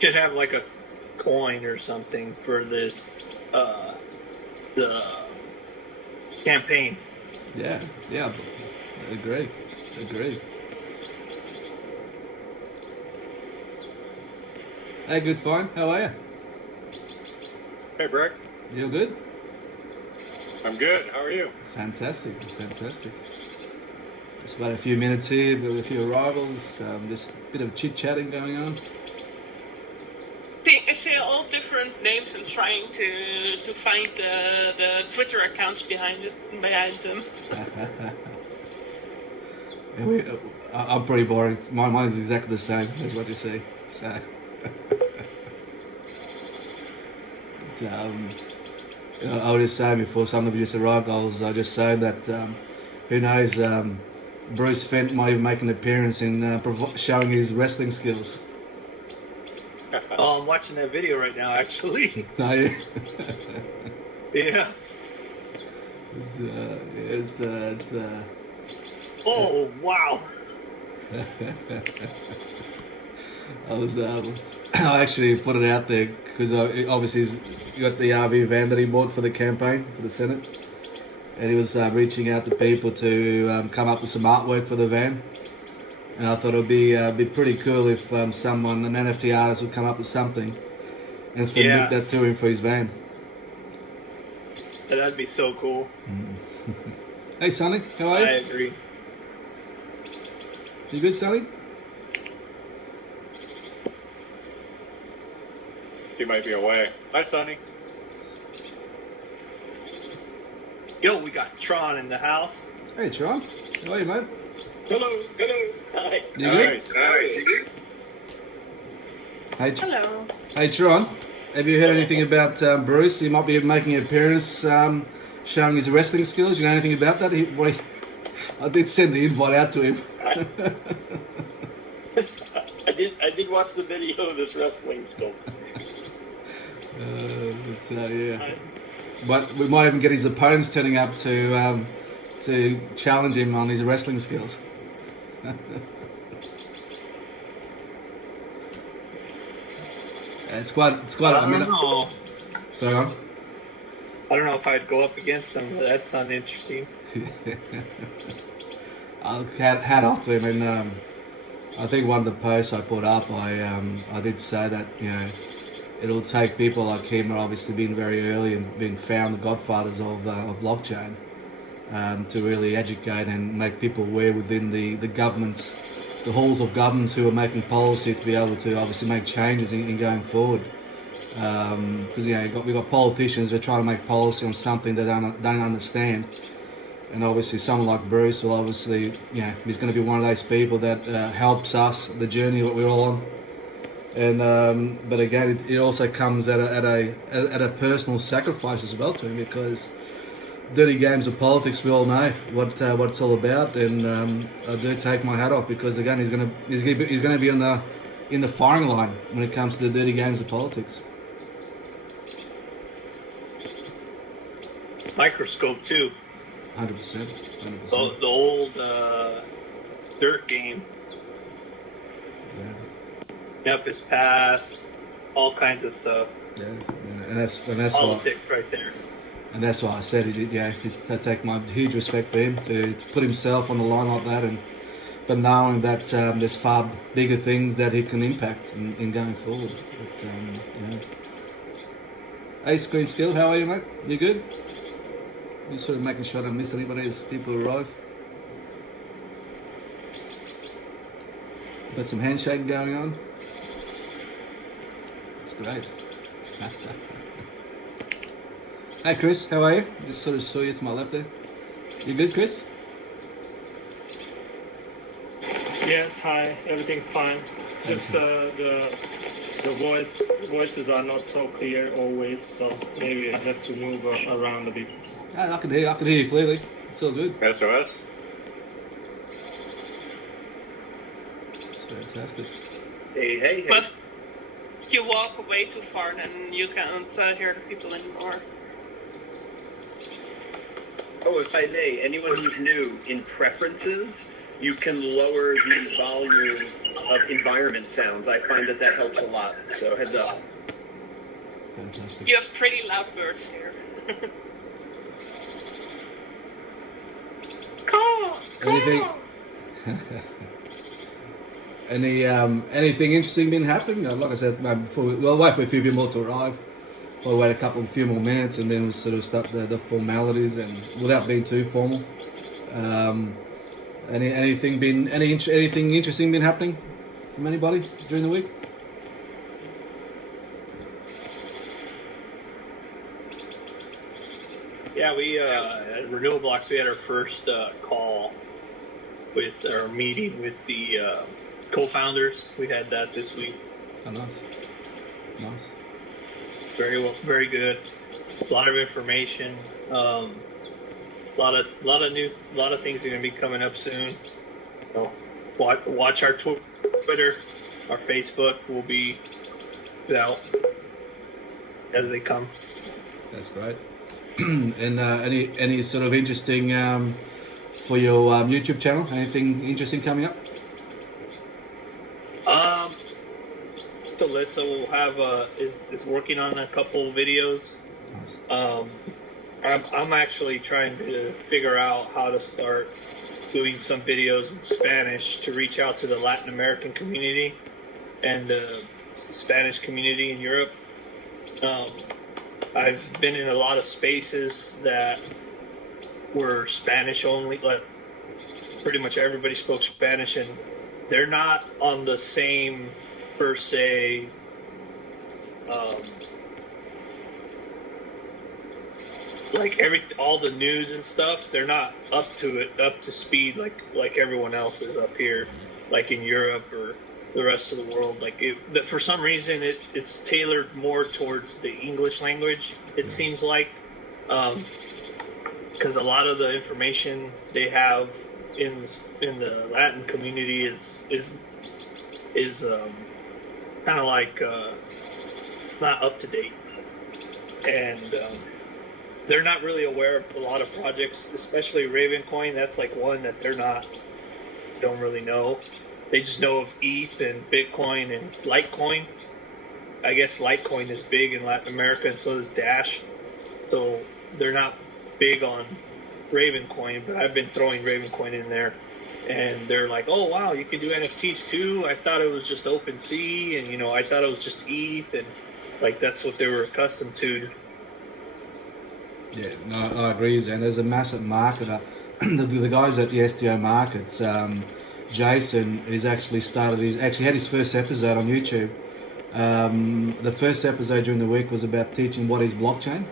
Should have like a coin or something for this the campaign. Yeah, agree. Hey, good fine. How are you? Hey, Brick. You good? I'm good. How are you? Fantastic. Just about a few minutes here with a few arrivals. Just a bit of chit-chatting going on. I see all different names and trying to find the Twitter accounts behind them. I'm pretty boring. Mine is exactly the same as what you see. So, I was just saying before some of you just arrived, I was just saying that who knows, Bruce Fent might even make an appearance in showing his wrestling skills. Oh, I'm watching that video right now, actually. No, yeah. Yeah. It's Oh, wow. I actually put it out there because obviously he's got the RV van that he bought for the campaign for the Senate, and he was reaching out to people to come up with some artwork for the van. And I thought it would be pretty cool if someone, an NFT artist, would come up with something and submit that to him for his van. That'd be so cool. Hey, Sonny, how are you? I agree. You good, Sonny? He might be away. Hi, Sonny. Yo, we got Tron in the house. Hey, Tron. How are you, mate? Hello. Hi. You good? Nice. You good? Hello. Hey, Tron. Have you heard anything about Bruce? He might be making an appearance showing his wrestling skills. You know anything about that? I did send the invite out to him. I did watch the video of his wrestling skills. Yeah. But we might even get his opponents turning up to challenge him on his wrestling skills. It's quite. I don't know. Sorry, on. I don't know if I'd go up against him, but that sounds interesting. I'll hat off to him, and I think one of the posts I put up, I did say that it'll take people like him, who are obviously been very early and been found the godfathers of blockchain, to really educate and make people aware within the governments, the halls of governments who are making policy, to be able to obviously make changes in going forward. Because we've got politicians who are trying to make policy on something they don't understand, and obviously someone like Bruce will obviously, he's going to be one of those people that helps us the journey that we're all on. And but again, it also comes at a personal sacrifice as well to him, because dirty games of politics, we all know what it's all about, and I do take my hat off, because again, he's going to be in the firing line when it comes to the dirty games of politics. Microscope too. 100%. The old dirt game. Yep, his past, all kinds of stuff. Yeah. And that's politics right there. And that's why I said it's to take my huge respect for him to put himself on the line like that, but knowing that there's far bigger things that he can impact in going forward. Hey, Screen Skill, how are you, mate? You good? You sort of making sure I don't miss anybody as people arrive. Got some handshaking going on. It's great. Hey, Chris, how are you? Just sort of saw you to my left there. You good, Chris? Yes, hi. Everything fine. Just the voices are not so clear always, so maybe I have to move around a bit. I can hear you clearly. It's all good. SOS. It's fantastic. Hey. But if you walk away too far, then you can't hear the people anymore. Oh, if I may, anyone who's new, in preferences, you can lower the volume of environment sounds. I find that helps a lot. So heads up. Fantastic. You have pretty loud birds here. Anything? Anything interesting been happening? Like I said, we'll wait for a few people to arrive. We'll wait a few more minutes, and then we'll sort of start the formalities, and without being too formal. Anything interesting been happening from anybody during the week? Yeah, we at Renewal Blocks, we had our first call with our meeting with the co-founders. We had that this week. Oh, nice. Very good. A lot of information. A lot of things are going to be coming up soon. So watch our Twitter, our Facebook will be out as they come. That's great. And any sort of interesting for your YouTube channel? Anything interesting coming up? Alyssa will have is working on a couple videos. I'm actually trying to figure out how to start doing some videos in Spanish to reach out to the Latin American community and the Spanish community in Europe. I've been in a lot of spaces that were Spanish only, like pretty much everybody spoke Spanish, and they're not on the same, per se, like all the news and stuff, they're not up to speed like everyone else is up here, like in Europe or the rest of the world. Like for some reason it's tailored more towards the English language, it seems like, because a lot of the information they have in the Latin community is kind of like not up to date, and they're not really aware of a lot of projects, especially Ravencoin. That's like one that don't really know. They just know of ETH and Bitcoin and Litecoin. I guess Litecoin is big in Latin America, and so is Dash. So they're not big on Ravencoin, but I've been throwing Ravencoin in there, and they're like, "Oh wow, you can do NFTs too. I thought it was just OpenSea, and I thought it was just ETH, and like that's what they were accustomed to." Yeah, no, I agree, and there's a massive market. The guys at the STO markets, Jason, has actually had his first episode on YouTube. The first episode during the week was about teaching what is blockchain,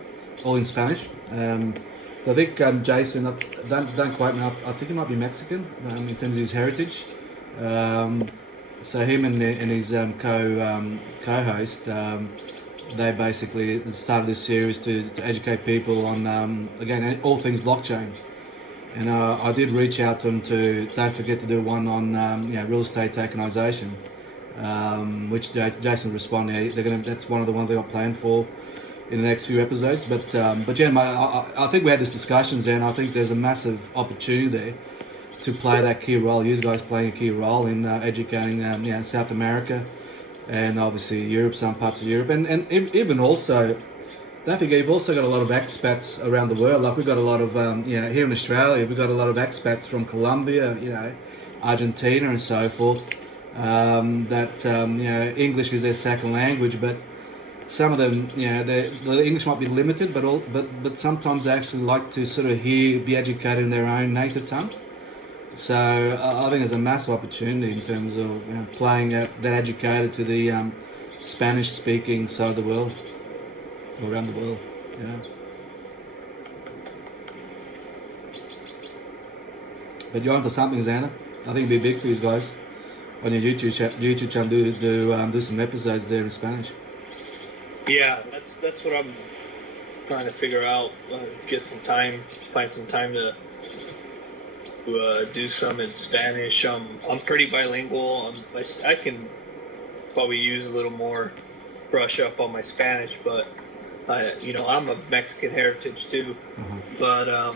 all in Spanish. I think Jason, don't quote me, I think he might be Mexican in terms of his heritage. So him and his co-host, they basically started this series to educate people on, again, all things blockchain. And I did reach out to them to don't forget to do one on real estate tokenization, which Jason responded. That's one of the ones I got planned for in the next few episodes. But Jen, I think we had this discussion there, and I think there's a massive opportunity there to play that key role. You guys playing a key role in educating South America and obviously Europe, some parts of Europe, and even also. Don't forget, you've also got a lot of expats around the world. Like we've got a lot of, here in Australia, we've got a lot of expats from Colombia, Argentina and so forth. English is their second language, but some of them, the English might be limited, but sometimes they actually like to sort of be educated in their own native tongue. So I think there's a massive opportunity in terms of playing that educated to the Spanish-speaking side of the world. Around the world, But you're on for something, Xander. I think it'd be big for you guys on your YouTube channel. Do some episodes there in Spanish. Yeah, that's what I'm trying to figure out. Find some time to do some in Spanish. I'm pretty bilingual. I can probably use a little more brush up on my Spanish, but. I'm of Mexican heritage too, but I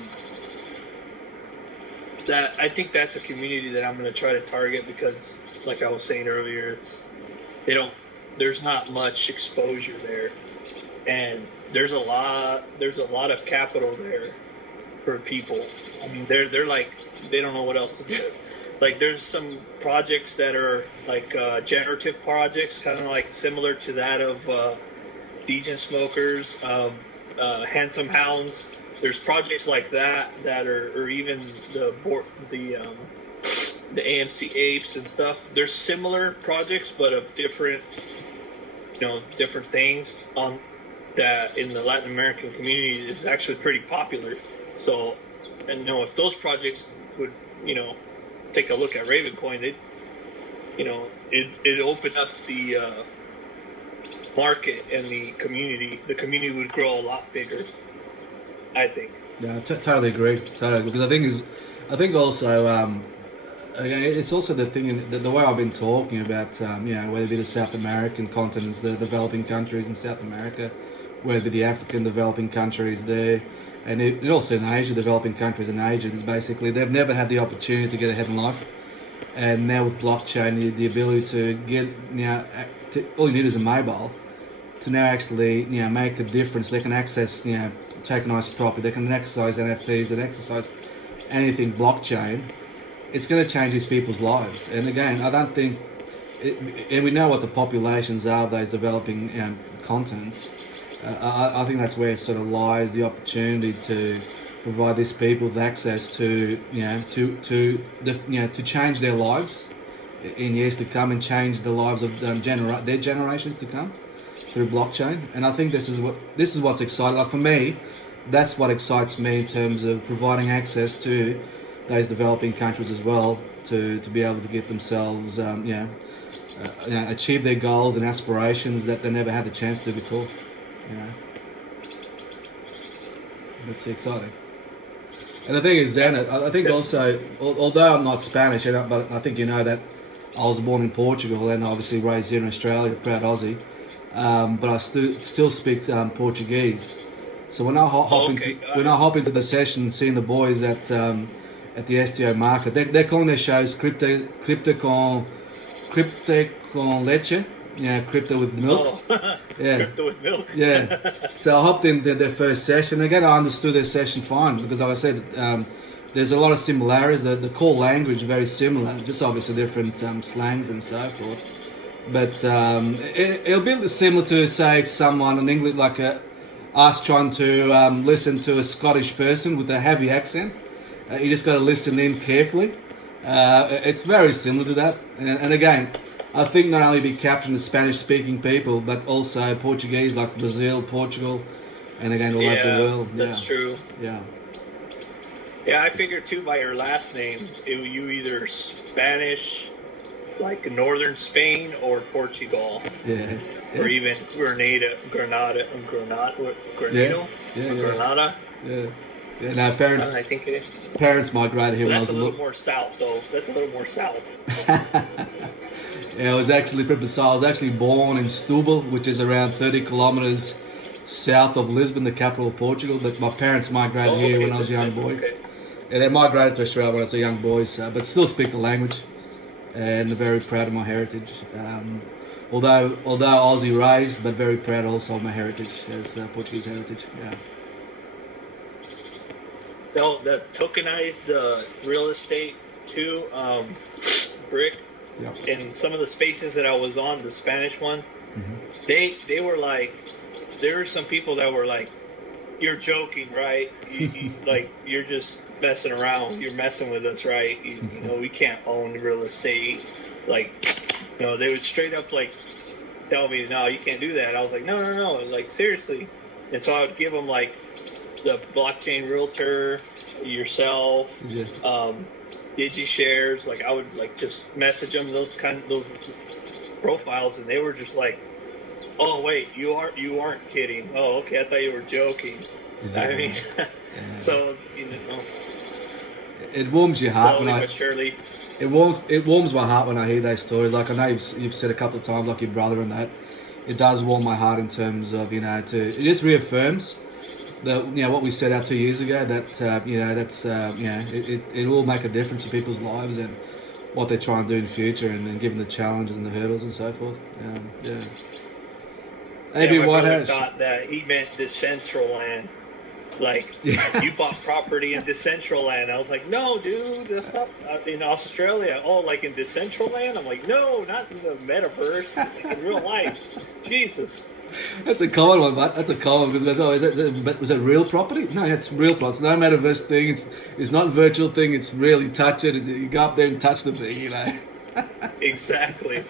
think that's a community that I'm going to try to target because like I was saying earlier, there's not much exposure there, and there's a lot of capital there for people. I mean, they're like, they don't know what else to do. Like, there's some projects that are like generative projects, kind of like similar to that of Degen Smokers, Handsome Hounds. There's projects like that are, or even the AMC Apes and stuff. There's similar projects, but of different things on that in the Latin American community is actually pretty popular. So, and if those projects would, take a look at Ravencoin, it opened up the market and the community. The community would grow a lot bigger, I think. Yeah, totally agree. Totally, because I think also, again, it's also the thing, the way I've been talking about, whether it be the South American continents, the developing countries in South America, whether it be the African developing countries there, and it also in Asia, developing countries in Asia, is basically they've never had the opportunity to get ahead in life, and now with blockchain, the ability to get all you need is a mobile to now actually make a difference. They can access tokenized property, they can exercise NFTs, they can exercise anything blockchain. It's going to change these people's lives. And again, I don't think, and we know what the populations are of those developing continents. I think that's where sort of lies the opportunity to provide these people with access to to change their lives in years to come and change the lives of their generations to come through blockchain. And I think this is what's exciting. Like for me, that's what excites me in terms of providing access to those developing countries as well to be able to get themselves achieve their goals and aspirations that they never had the chance to before. That's exciting. And the thing is, Zan, I think also, although I'm not Spanish, but I think that I was born in Portugal and obviously raised here in Australia, proud Aussie, but I still speak Portuguese. So when I hop into the session, seeing the boys at the STO market, they're calling their shows crypto con leche. Crypto with milk. Oh, yeah. Crypto with milk. Yeah. So I hopped into their first session. Again, I understood their session fine because, like I said, there's a lot of similarities. The core language is very similar, just obviously different slangs and so forth. But it'll be similar to, say, someone in English, like us trying to listen to a Scottish person with a heavy accent. You just got to listen in carefully. It's very similar to that. And again, I think not only be capturing the Spanish-speaking people, but also Portuguese, like Brazil, Portugal, and again all over the world. That's true. Yeah. Yeah, I figured too by your last name, you either Spanish, like northern Spain, or Portugal. Yeah. Or even Grenada. Yeah. Yeah. No, parents. I think it is. Parents migrated here when I was a little more south, though. That's a little more south. Yeah, I was actually born in Setúbal, which is around 30 kilometers south of Lisbon, the capital of Portugal. But my parents migrated here when I was a young boy. Okay. And they migrated to Australia when I was a young boy, but still speak the language, and very proud of my heritage. Although Aussie raised, but very proud also of my heritage as Portuguese heritage. Yeah. The tokenized real estate too, Brick. Yep. In some of the spaces that I was on, the Spanish ones, they were like, there were some people that were like, "You're joking, right? You're just messing around. You're messing with us, right? We can't own real estate." They would straight up like tell me, "No, you can't do that." I was like, "No, like seriously." And so I would give them like the blockchain realtor, yourself, DigiShares. Like I would like just message them those profiles, and they were just like, "Oh wait, you aren't kidding. Oh okay, I thought you were joking." Exactly. I mean, so it warms your heart surely. It warms my heart when I hear those stories. Like I know you've said a couple of times, like your brother and that. It does warm my heart in terms of it just reaffirms what we set out 2 years ago, that it will make a difference in people's lives, and what they're trying to do in the future, and then give them the challenges and the hurdles and so forth. Yeah. Yeah, my brother Whitehouse. thought that he meant Decentraland. Like, Yeah. you bought property in Decentraland. I was like, no, dude, that's not in Australia. Oh, like in Decentraland? I'm like, no, not in the metaverse, in real life. Jesus. That's a common one, but that's a common because was it real property? No, it's real property. It's no metaverse thing. It's not a virtual thing. It's real. You touch it. You go up there and touch the thing. You know. Exactly.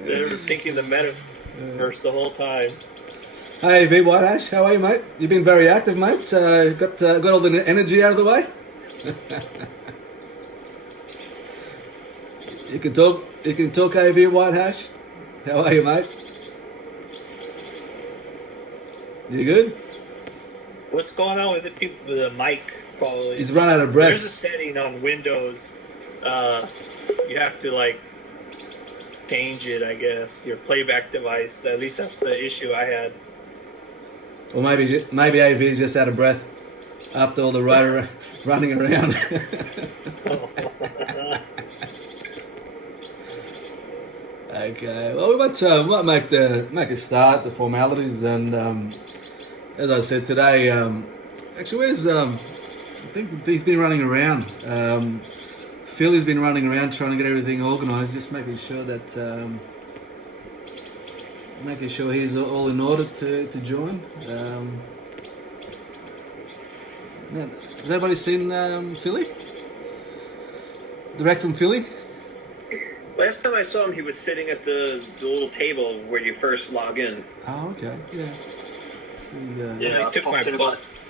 They were thinking the metaverse the whole time. Hey, V Whitehash, how are you, mate? You've been very active, mate. Got all the energy out of the way. You can talk. You can talk, AV Whitehash. How are you, mate? You good? What's going on with the people with the mic? Probably. He's run out of breath. There's a setting on Windows. You have to like change it, I guess. Your playback device. At least that's the issue I had. Or maybe AV is just out of breath after all the running around. Okay, well we might make a start, the formalities, and as I said today, actually where's I think he's been running around. Philly's been running around trying to get everything organised, just making sure that he's all in order to join. Has anybody seen Philly? Direct from Philly? Last time I saw him, he was sitting at the little table where you first log in. Oh, okay, yeah. See, Yeah, He took my bus.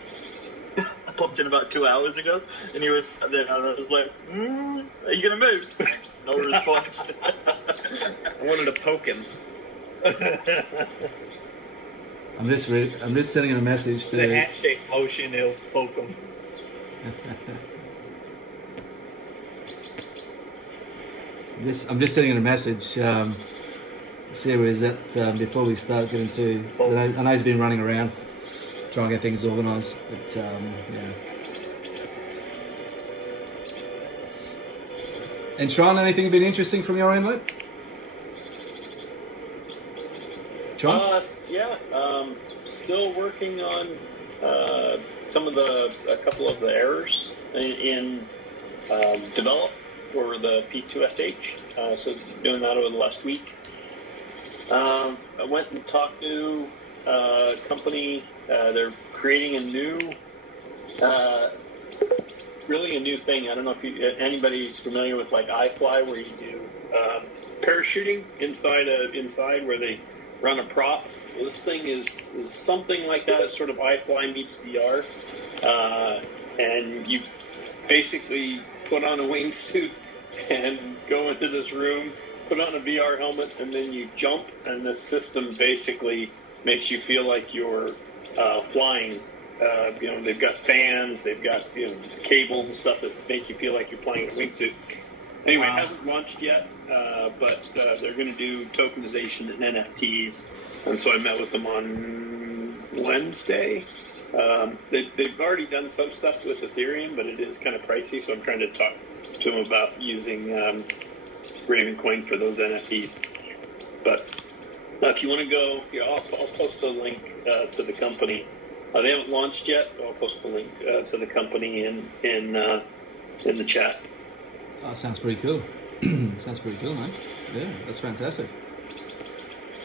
I popped in about 2 hours ago, and he was there. I was like, "Are you gonna move?" No response. I wanted to poke him. I'm just sending him a message The to. handshake motion, it'll poke them. I'm just sending him a message. See where he's at before we start getting to. I know he's been running around trying to get things organised, but yeah. And Tron, anything been interesting from your end, mate? Tron? Yeah. Still working on a couple of the errors in develop for the P2SH. So doing that over the last week. I went and talked to a company. They're creating a new, really a new thing. I don't know if anybody's familiar with like iFly, where you do parachuting inside where they run a prop. Well, this thing is something like that. It's sort of iFly meets VR, and you basically put on a wingsuit and go into this room, put on a VR helmet, and then you jump, and the system basically makes you feel like you're flying. They've got fans, they've got cables and stuff that make you feel like you're flying a wingsuit. Anyway, It hasn't launched yet, but they're going to do tokenization and NFTs, and so I met with them on Wednesday. They've already done some stuff with Ethereum, but it is kind of pricey, so I'm trying to talk to them about using Ravencoin for those NFTs. But if you want to go, I'll post a link to the company. They haven't launched yet, but I'll post a link to the company in the chat. Oh, sounds pretty cool. Sounds pretty cool, man. Yeah, that's fantastic.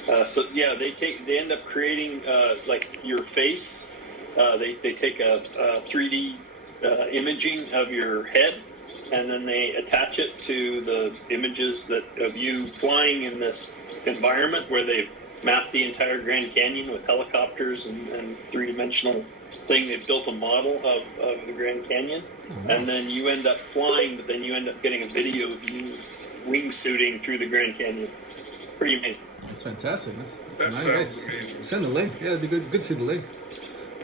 They end up creating like your face. They take a 3D imaging of your head, and then they attach it to the images of you flying in this environment where they've mapped the entire Grand Canyon with helicopters and three-dimensional thing. They've built a model of the Grand Canyon, and then you end up flying, but then you end up getting a video of you wingsuiting through the Grand Canyon. Pretty amazing. That's fantastic. That sounds amazing. Send the link. Yeah, it'd be good. Good to see the link.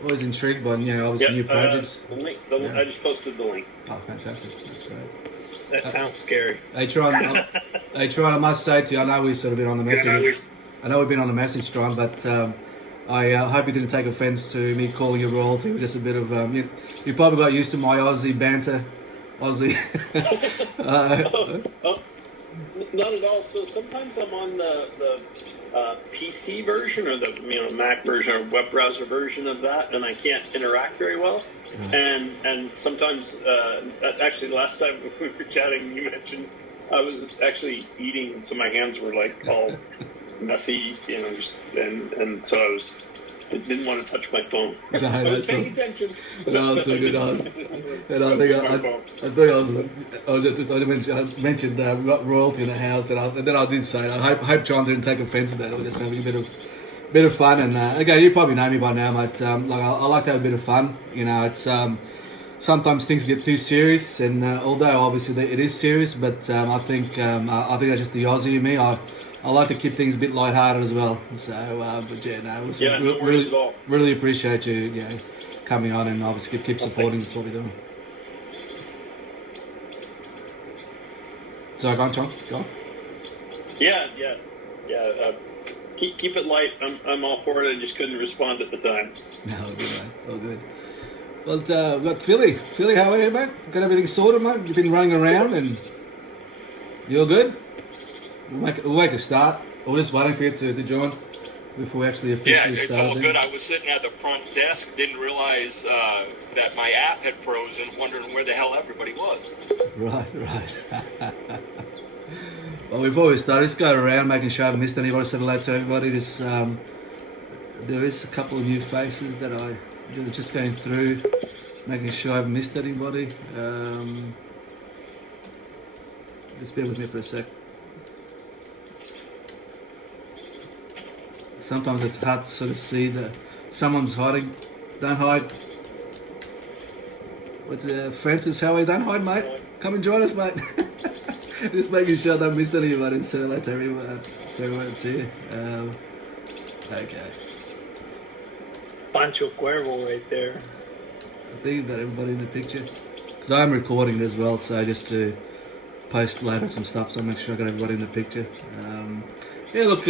Always intrigued by obviously new projects. The link, I just posted the link. Oh, fantastic. That's great. That sounds scary. Hey, Tron, I must say to you, I know we've sort of been on the message. I know we've been on the message, Tron, but I hope you didn't take offence to me calling you royalty. It was just a bit of you probably got used to my Aussie banter. Not at all. So sometimes I'm on the PC version or the Mac version or web browser version of that, and I can't interact very well. And sometimes, actually, last time we were chatting, you mentioned I was actually eating, so my hands were like all messy, and so I didn't want to touch my phone. No, I was that's paying attention. No, it's so good. I mentioned we got royalty in the house, and then I did say I hope John didn't take offence to that. We're just having a bit of fun, and again, you probably know me by now, mate. Like I like to have a bit of fun. It's sometimes things get too serious, and although obviously it is serious, but I think that's just the Aussie in me. I like to keep things a bit lighthearted as well. So, but yeah, no, No worries at all. Really appreciate you, coming on and obviously keep supporting us what we're doing. So, go on, John. Go on. Yeah. Keep it light. I'm all for it. I just couldn't respond at the time. No, all good, mate. All good. Well, we've got Philly. Philly, how are you, mate? Got everything sorted, mate? You've been running around and you're good? We'll make a start. We're just waiting for you to join before we actually officially start. Yeah, it's all good. I was sitting at the front desk, didn't realize that my app had frozen, wondering where the hell everybody was. Right. Well, before we start, just go around making sure I haven't missed anybody. Say hello to everybody. There is a couple of new faces that I was just going through, making sure I haven't missed anybody. Just bear with me for a sec. Sometimes it's hard to sort of see that someone's hiding. Don't hide. Francis, how are you? Don't hide, mate. Come and join us, mate. Just making sure I don't miss anybody and say hello to everyone that's here. Okay. Pancho Cuervo right there. I think you've got everybody in the picture. Because I'm recording it as well, so just to post later some stuff, so I'll make sure I got everybody in the picture. Yeah, look,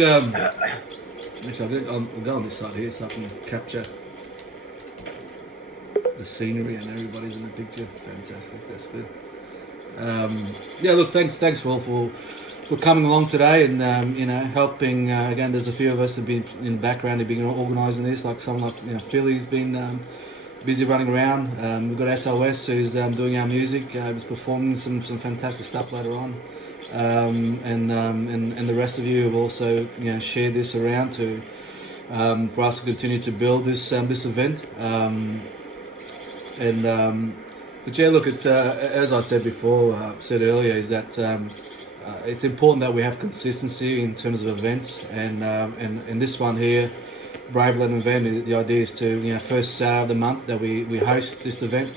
actually, I'll go on this side here so I can capture the scenery and everybody's in the picture. Fantastic, that's good. Yeah, look, thanks for coming along today and helping. Again, there's a few of us have been in the background, have been organising this. Like someone like Philly's been busy running around. We've got SOS who's doing our music. He's performing some fantastic stuff later on. And the rest of you have also shared this around to for us to continue to build this event. But yeah, look, it's as I said before, said earlier, is that it's important that we have consistency in terms of events, and this one here, Braveland event, the idea is to first Saturday of the month that we host this event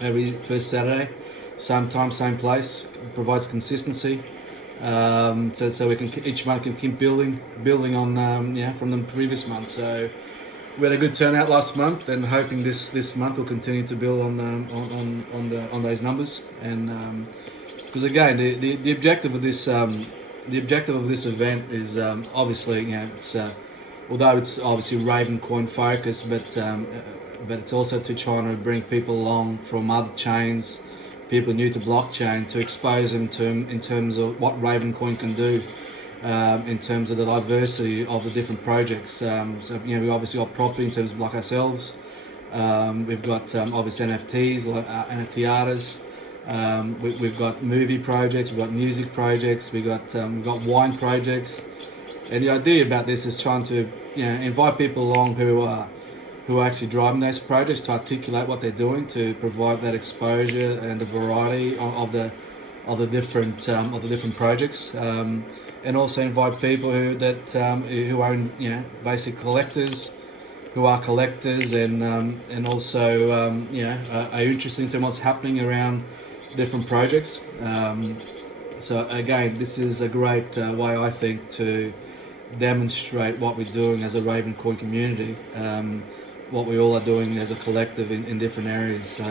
every first Saturday, same time, same place. Provides consistency, so we can each month can keep building on from the previous month. So we had a good turnout last month, and hoping this month will continue to build on those numbers. And because again, the objective of this event is obviously it's although it's obviously Ravencoin focused, but it's also to try and bring people along from other chains, people new to blockchain, to expose them in terms of what Ravencoin can do. In terms of the diversity of the different projects, so we obviously got property in terms of like ourselves. We've got obviously NFTs, like NFT artists. We've got movie projects. We've got music projects. We've got wine projects. And the idea about this is trying to invite people along who are actually driving those projects, to articulate what they're doing, to provide that exposure and the variety of the different projects. And also invite people who are basic collectors, who are collectors, and also are interested in what's happening around different projects. So again, this is a great way, I think, to demonstrate what we're doing as a Ravencoin community, what we all are doing as a collective in different areas. So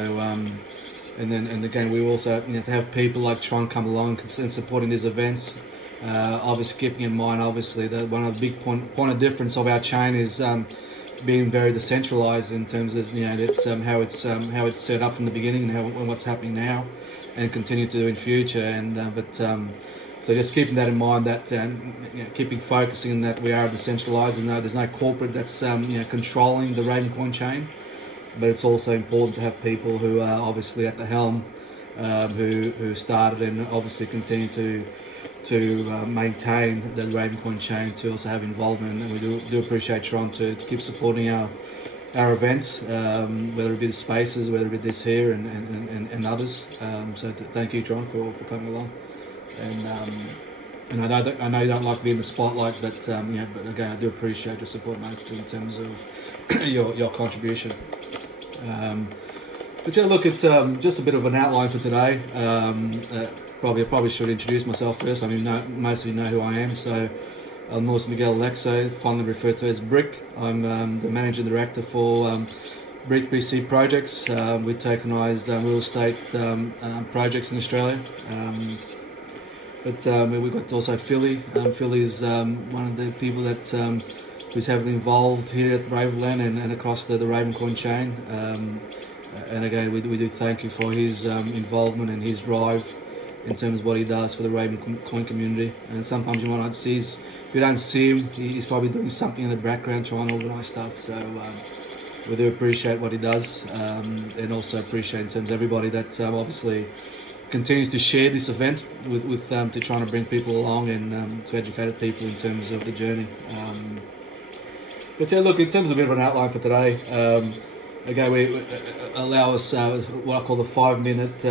and again, we also to have people like Tron come along and supporting these events. Obviously keeping in mind, obviously, that one of the big point of difference of our chain is being very decentralized in terms of it's how it's set up from the beginning and what's happening now, and continue to do in future. And So just keeping that in mind, that keeping focusing on that we are decentralized. There's no corporate that's controlling the Ravencoin chain, but it's also important to have people who are obviously at the helm, who started and obviously continue to maintain the Ravencoin chain, to also have involvement. And we do appreciate Tron to keep supporting our events, whether it be the spaces, whether it be this here and others. So thank you, Tron, for coming along. And I know you don't like to be in the spotlight, but but again, I do appreciate your support, mate, in terms of your contribution. But yeah, look, it's just a bit of an outline for today. I probably should introduce myself first. I mean, most of you know who I am. So, I'm Luis Miguel Alexo, fondly referred to as Brick. I'm the Managing Director for Brick BC Projects. We tokenized real estate projects in Australia. But we've got also Philly. Philly's one of the people that who's heavily involved here at Ravenland and across the Ravencoin chain. And again, we do thank you for his involvement and his drive in terms of what he does for the Ravencoin community. And sometimes you might not see, if you don't see him, he's probably doing something in the background trying to organise stuff. So we do appreciate what he does, and also appreciate in terms of everybody that obviously continues to share this event with to trying to bring people along and to educate people in terms of the journey. But yeah, look, in terms of a bit of an outline for today, again, we allow us what I call the 5-minute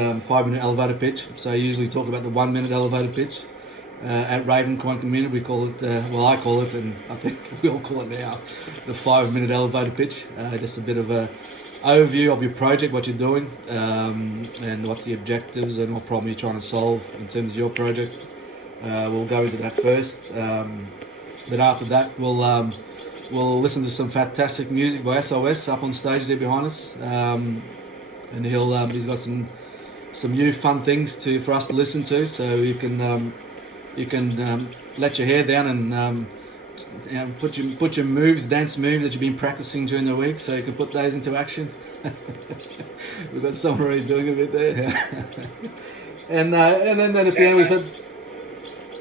elevator pitch. So I usually talk about the 1-minute elevator pitch. At Ravencoin community, we call it, I call it, and I think we all call it now, the 5-minute elevator pitch. Just a bit of a overview of your project, what you're doing, and what the objectives and what problem you're trying to solve in terms of your project. We'll go into that first. Then after that, we'll listen to some fantastic music by SOS up on stage there behind us, and he's got some new fun things for us to listen to, so you can let your hair down and put your dance moves that you've been practicing during the week, so you can put those into action. We've got someone already doing a bit there. and then at the end we said.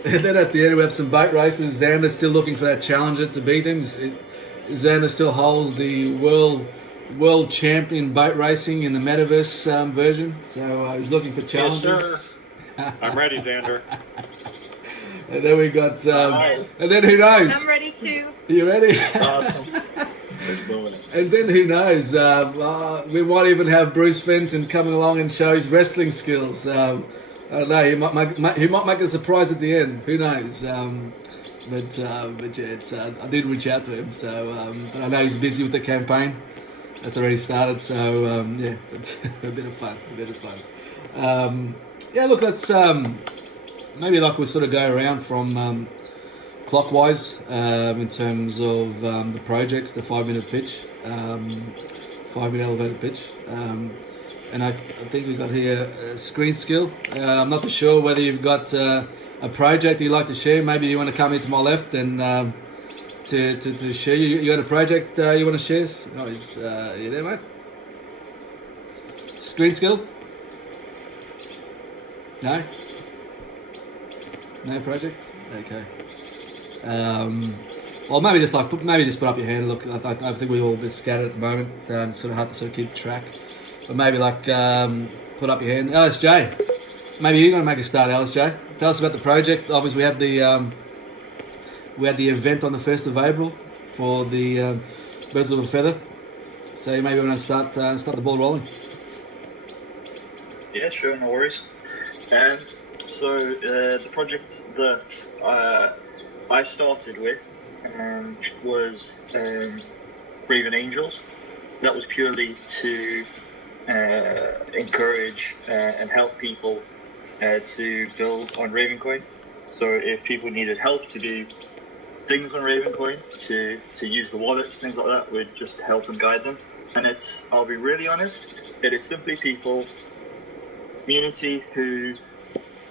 And then at the end we have some boat races. Xander's still looking for that challenger to beat him. Xander still holds the world champion boat racing in the metaverse version. So he's looking for challengers. Yes, I'm ready, Xander. And then we got, and then who knows? I'm ready too. You ready? Awesome. Let's go with it. And then who knows? We might even have Bruce Fenton coming along and show his wrestling skills. I don't know. He might make a surprise at the end. Who knows? But yeah, I did reach out to him. So, but I know he's busy with the campaign. That's already started. So yeah, a bit of fun. Yeah, look, let's maybe like we sort of go around from clockwise in terms of the projects, the 5-minute pitch, 5-minute elevator pitch. And I think we've got here screen skill. I'm not too sure whether you've got a project you'd like to share. Maybe you want to come into my left and to share. You got a project you want to share? Oh, you there, mate? Screen skill? No? No project? Okay. Well, maybe just put up your hand. Look, I think we're all a bit scattered at the moment. Sort of hard to sort of keep track. But maybe put up your hand. LSJ, maybe you're going to make a start, LSJ. Tell us about the project. Obviously, we had the event on the 1st of April for the Birds of a Feather. So maybe we're going to start the ball rolling. Yeah, sure, no worries. So the project that I started with was Raven Angels. That was purely to encourage and help people to build on Ravencoin. So if people needed help to do things on Ravencoin, to use the wallets, things like that, we'd just help and guide them. And I'll be really honest, it is simply people, community who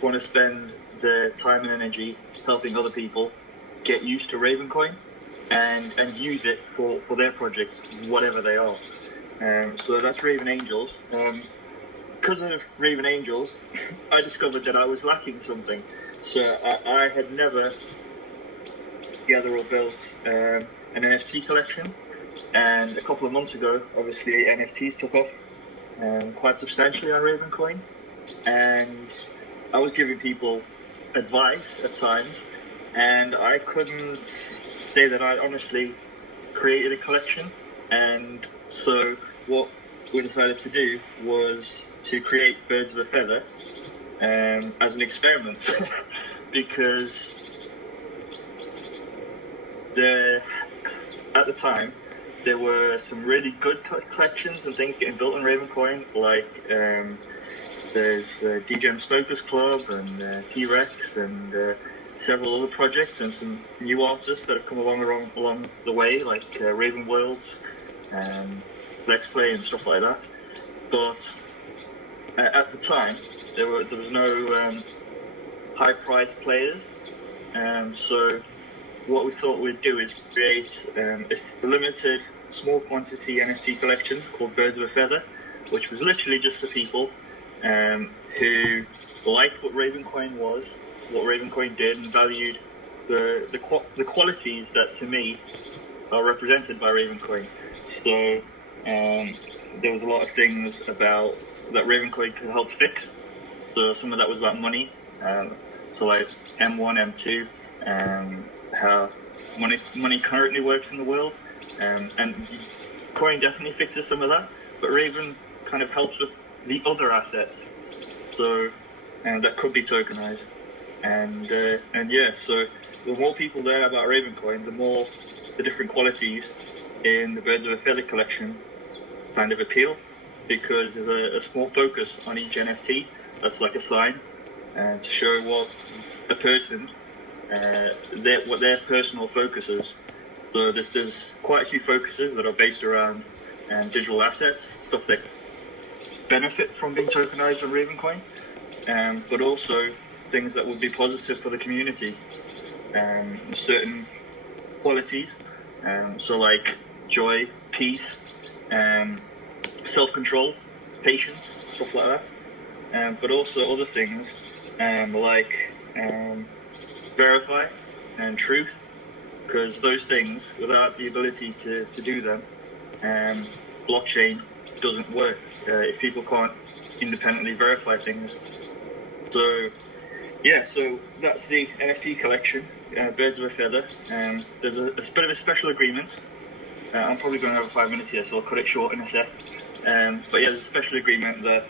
want to spend their time and energy helping other people get used to Ravencoin and use it for their projects, whatever they are. So that's Raven Angels. Because of Raven Angels, I discovered that I was lacking something. So I had never gathered or built an NFT collection, and a couple of months ago, obviously NFTs took off quite substantially on Ravencoin, and I was giving people advice at times, and I couldn't say that I honestly created a collection. And so what we decided to do was to create Birds of a Feather as an experiment because at the time there were some really good collections and things getting built on Ravencoin, like there's DGM Smokers Club and T-Rex and several other projects, and some new artists that have come along the way, like Raven Worlds and Let's Play and stuff like that. But at the time, there was no high-priced players, so what we thought we'd do is create a limited, small quantity NFT collection called Birds of a Feather, which was literally just for people who liked what Ravencoin was, what Ravencoin did, and valued the qualities that, to me, are represented by Ravencoin. So there was a lot of things about that Ravencoin could help fix. So some of that was about money. So like M1, M2, how money currently works in the world, and Coin definitely fixes some of that. But Raven kind of helps with the other assets. So that could be tokenized. And yeah, so the more people learn about Ravencoin, the more the different qualities in the Birds of a Feather collection kind of appeal, because there's a small focus on each NFT that's like a sign, to show what a person, what their personal focus is. So there's quite a few focuses that are based around digital assets, stuff that benefit from being tokenized on Ravencoin, but also things that would be positive for the community, certain qualities, so like joy, peace, self-control, patience, stuff like that, but also other things like verify and truth, because those things, without the ability to do them, blockchain doesn't work if people can't independently verify things. So yeah, so that's the NFT collection, Birds of a Feather. There's a bit of a special agreement. I'm probably going over 5 minutes here, so I'll cut it short in a sec. But yeah, there's a special agreement that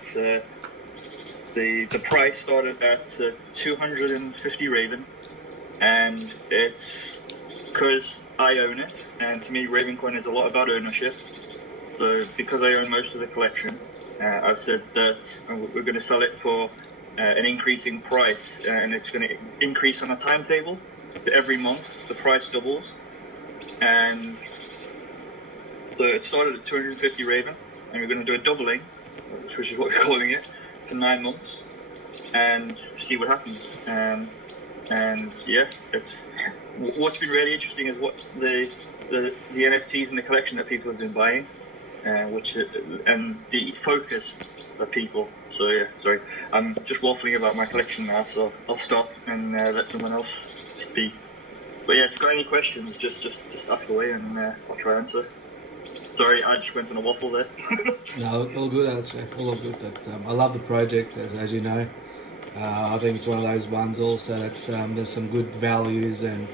the price started at 250 Raven, and it's because I own it, and to me Ravencoin is a lot about ownership. So because I own most of the collection, I've said that we're going to sell it for an increasing price, and it's going to increase on a timetable. So every month the price doubles, and so it started at 250 Raven, and we're going to do a doubling, which is what we're calling it, for 9 months, and see what happens. And yeah, what's been really interesting is what the NFTs in the collection that people have been buying, and the focus of people. So yeah, sorry, I'm just waffling about my collection now, so I'll stop and let someone else speak. But yeah, if you've got any questions, just ask away, and I'll try to answer. Sorry, I just went on a waffle there. No, all good, actually. All good. But I love the project, as you know. I think it's one of those ones also that's there's some good values and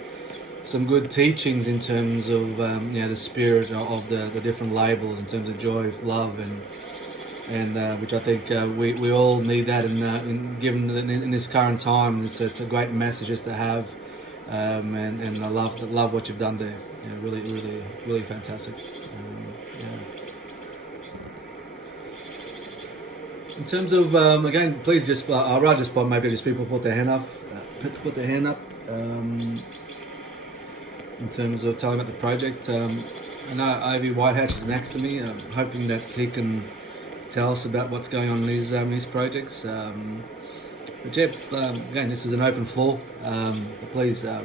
some good teachings in terms of the spirit of the different labels, in terms of joy, love, and which I think we all need that in this current time. It's a great message just to have, and I love what you've done there. Really fantastic. In terms of again, please just I'll rather just maybe just people put their hand up, in terms of telling about the project. I know Ivy Whitehatch is next to me. I'm hoping that he can tell us about what's going on in these projects. But yeah, again, this is an open floor. But please, got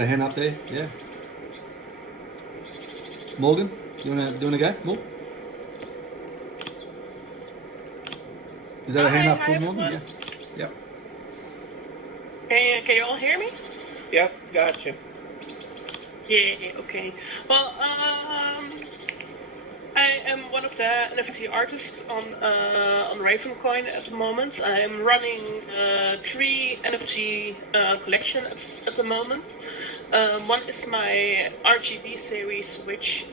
a hand up there, yeah. Morgan, do you wanna go, Morgan? Is that a hand up for Morgan? Yeah. Yep. Can you all hear me? Yep, gotcha. Yeah, okay. Well, I am one of the NFT artists on Ravencoin at the moment. I am running 3 NFT collections at the moment. One is my RGB series, which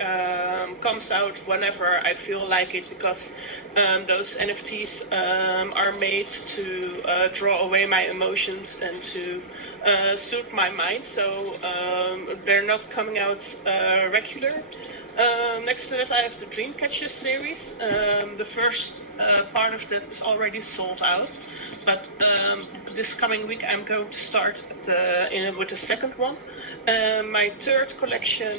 comes out whenever I feel like it, because those NFTs are made to draw away my emotions and to soothe my mind, so they're not coming out regular. Next to that, I have the Dreamcatcher series. The first part of that is already sold out, but this coming week I'm going to start with the second one. My third collection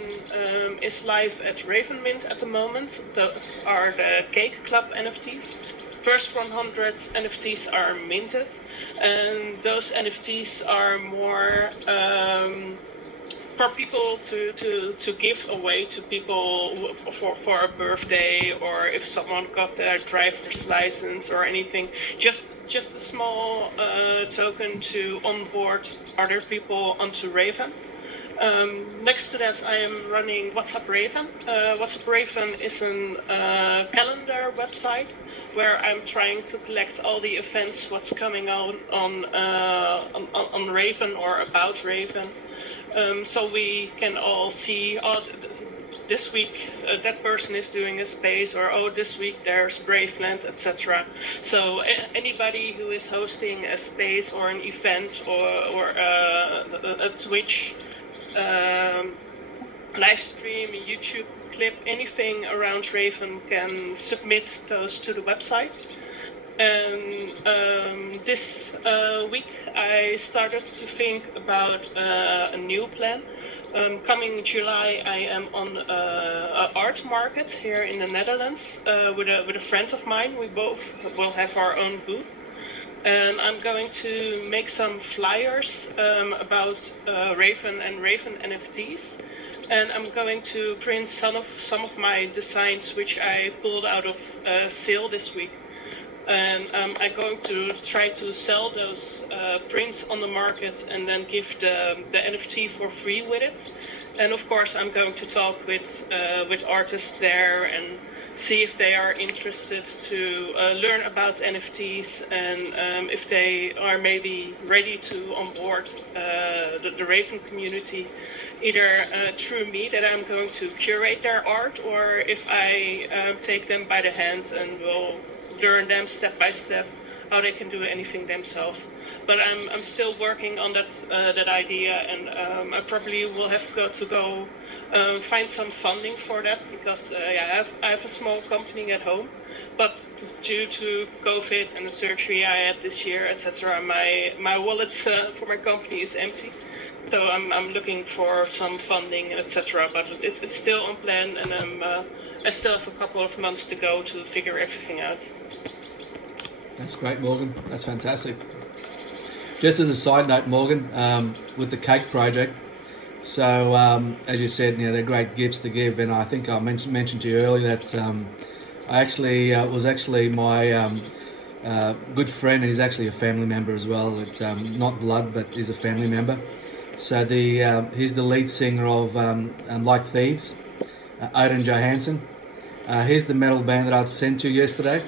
is live at Ravenmint at the moment. Those are the Cake Club NFTs. First 100 NFTs are minted, and those NFTs are more for people to give away to people for a birthday, or if someone got their driver's license or anything. Just a small token to onboard other people onto Raven. Next to that, I am running WhatsApp Raven. WhatsApp Raven is a calendar website where I'm trying to collect all the events, what's coming on Raven or about Raven, so we can all see, this week that person is doing a space, or this week there's Braveland, etc. So anybody who is hosting a space or an event or a Twitch live stream, a YouTube clip, anything around Raven can submit those to the website. And this week I started to think about a new plan. Coming July, I am on an art market here in the Netherlands with a friend of mine. We both will have our own booth. And I'm going to make some flyers about Raven and Raven NFTs. And I'm going to print some of my designs, which I pulled out of sale this week. And I'm going to try to sell those prints on the market and then give the NFT for free with it. And of course, I'm going to talk with artists there and see if they are interested to learn about NFTs, and if they are maybe ready to onboard the Raven community, either through me, that I'm going to curate their art, or if I take them by the hand and will learn them step by step how they can do anything themselves. But I'm still working on that idea, and I probably will have to go find some funding for that, because I have a small company at home, but due to COVID and the surgery I had this year, etc., my wallet for my company is empty. So I'm looking for some funding, etc. But it's still on plan, and I still have a couple of months to go to figure everything out. That's great, Morgan. That's fantastic. Just as a side note, Morgan, with the cake project, so as you said, they're great gifts to give, and I think I mentioned to you earlier that I actually was my good friend, and he's actually a family member as well. It's not blood, but he's a family member. So he's the lead singer of Like Thieves, Odin Johansson. Here's the metal band that I sent you yesterday.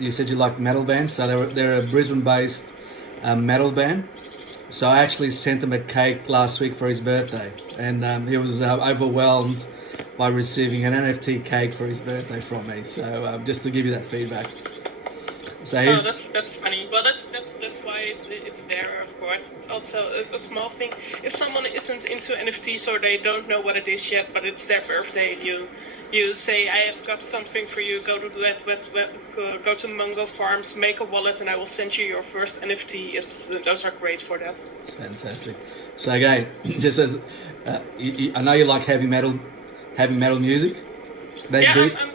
You said you like metal bands, so they're a Brisbane-based metal band. So I actually sent him a cake last week for his birthday, and he was overwhelmed by receiving an NFT cake for his birthday from me. So just to give you that feedback. So that's funny. Well, that's why it's there, of course. It's also a small thing. If someone isn't into NFTs or they don't know what it is yet, but it's their birthday, you say, I have got something for you, go to Mungo Farms, make a wallet, and I will send you your first NFT. Those are great for that. Fantastic. So again, just as I know you like heavy metal music. I'm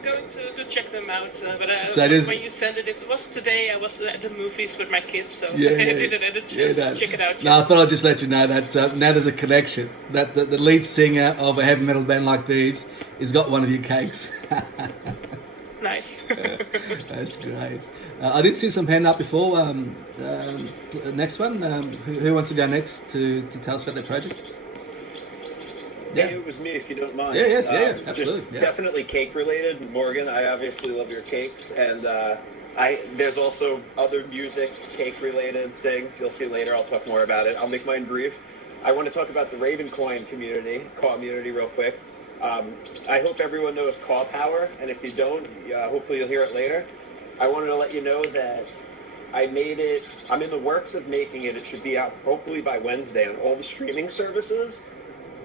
going to check them out. But so when you sent it, it was today. I was at the movies with my kids, so I didn't have a chance to check it out. No, I thought I'd just let you know that now there's a connection. That the lead singer of a heavy metal band like Thieves has got one of your cakes. Nice. That's great. I did see some hand up before. Next one. Who wants to go next to tell us about their project? Yeah, it was me, if you don't mind. Yes, absolutely. Just definitely cake related. Morgan, I obviously love your cakes, and there's also other music cake related things. You'll see later. I'll talk more about it. I'll make mine brief. I want to talk about the Ravencoin community real quick. I hope everyone knows Caw Power, and if you don't, hopefully you'll hear it later. I wanted to let you know that I made it. I'm in the works of making it. It should be out hopefully by Wednesday on all the streaming services.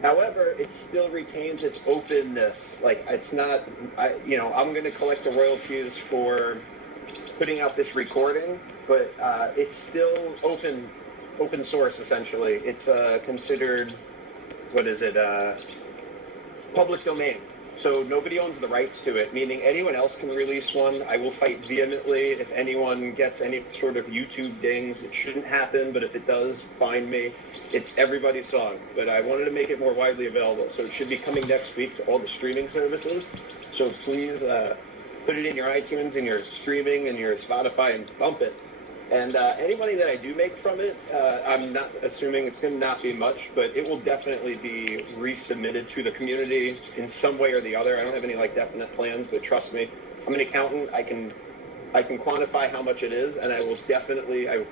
However, it still retains its openness. Like, it's not, I'm going to collect the royalties for putting out this recording, but it's still open source, essentially. It's considered, public domain. So nobody owns the rights to it, meaning anyone else can release one. I will fight vehemently if anyone gets any sort of YouTube dings. It shouldn't happen, but if it does, find me. It's everybody's song, but I wanted to make it more widely available. So it should be coming next week to all the streaming services. So please put it in your iTunes and your streaming and your Spotify and bump it. And any money that I do make from it, I'm not assuming it's going to not be much, but it will definitely be resubmitted to the community in some way or the other. I don't have any definite plans, but trust me, I'm an accountant. I can quantify how much it is, and I will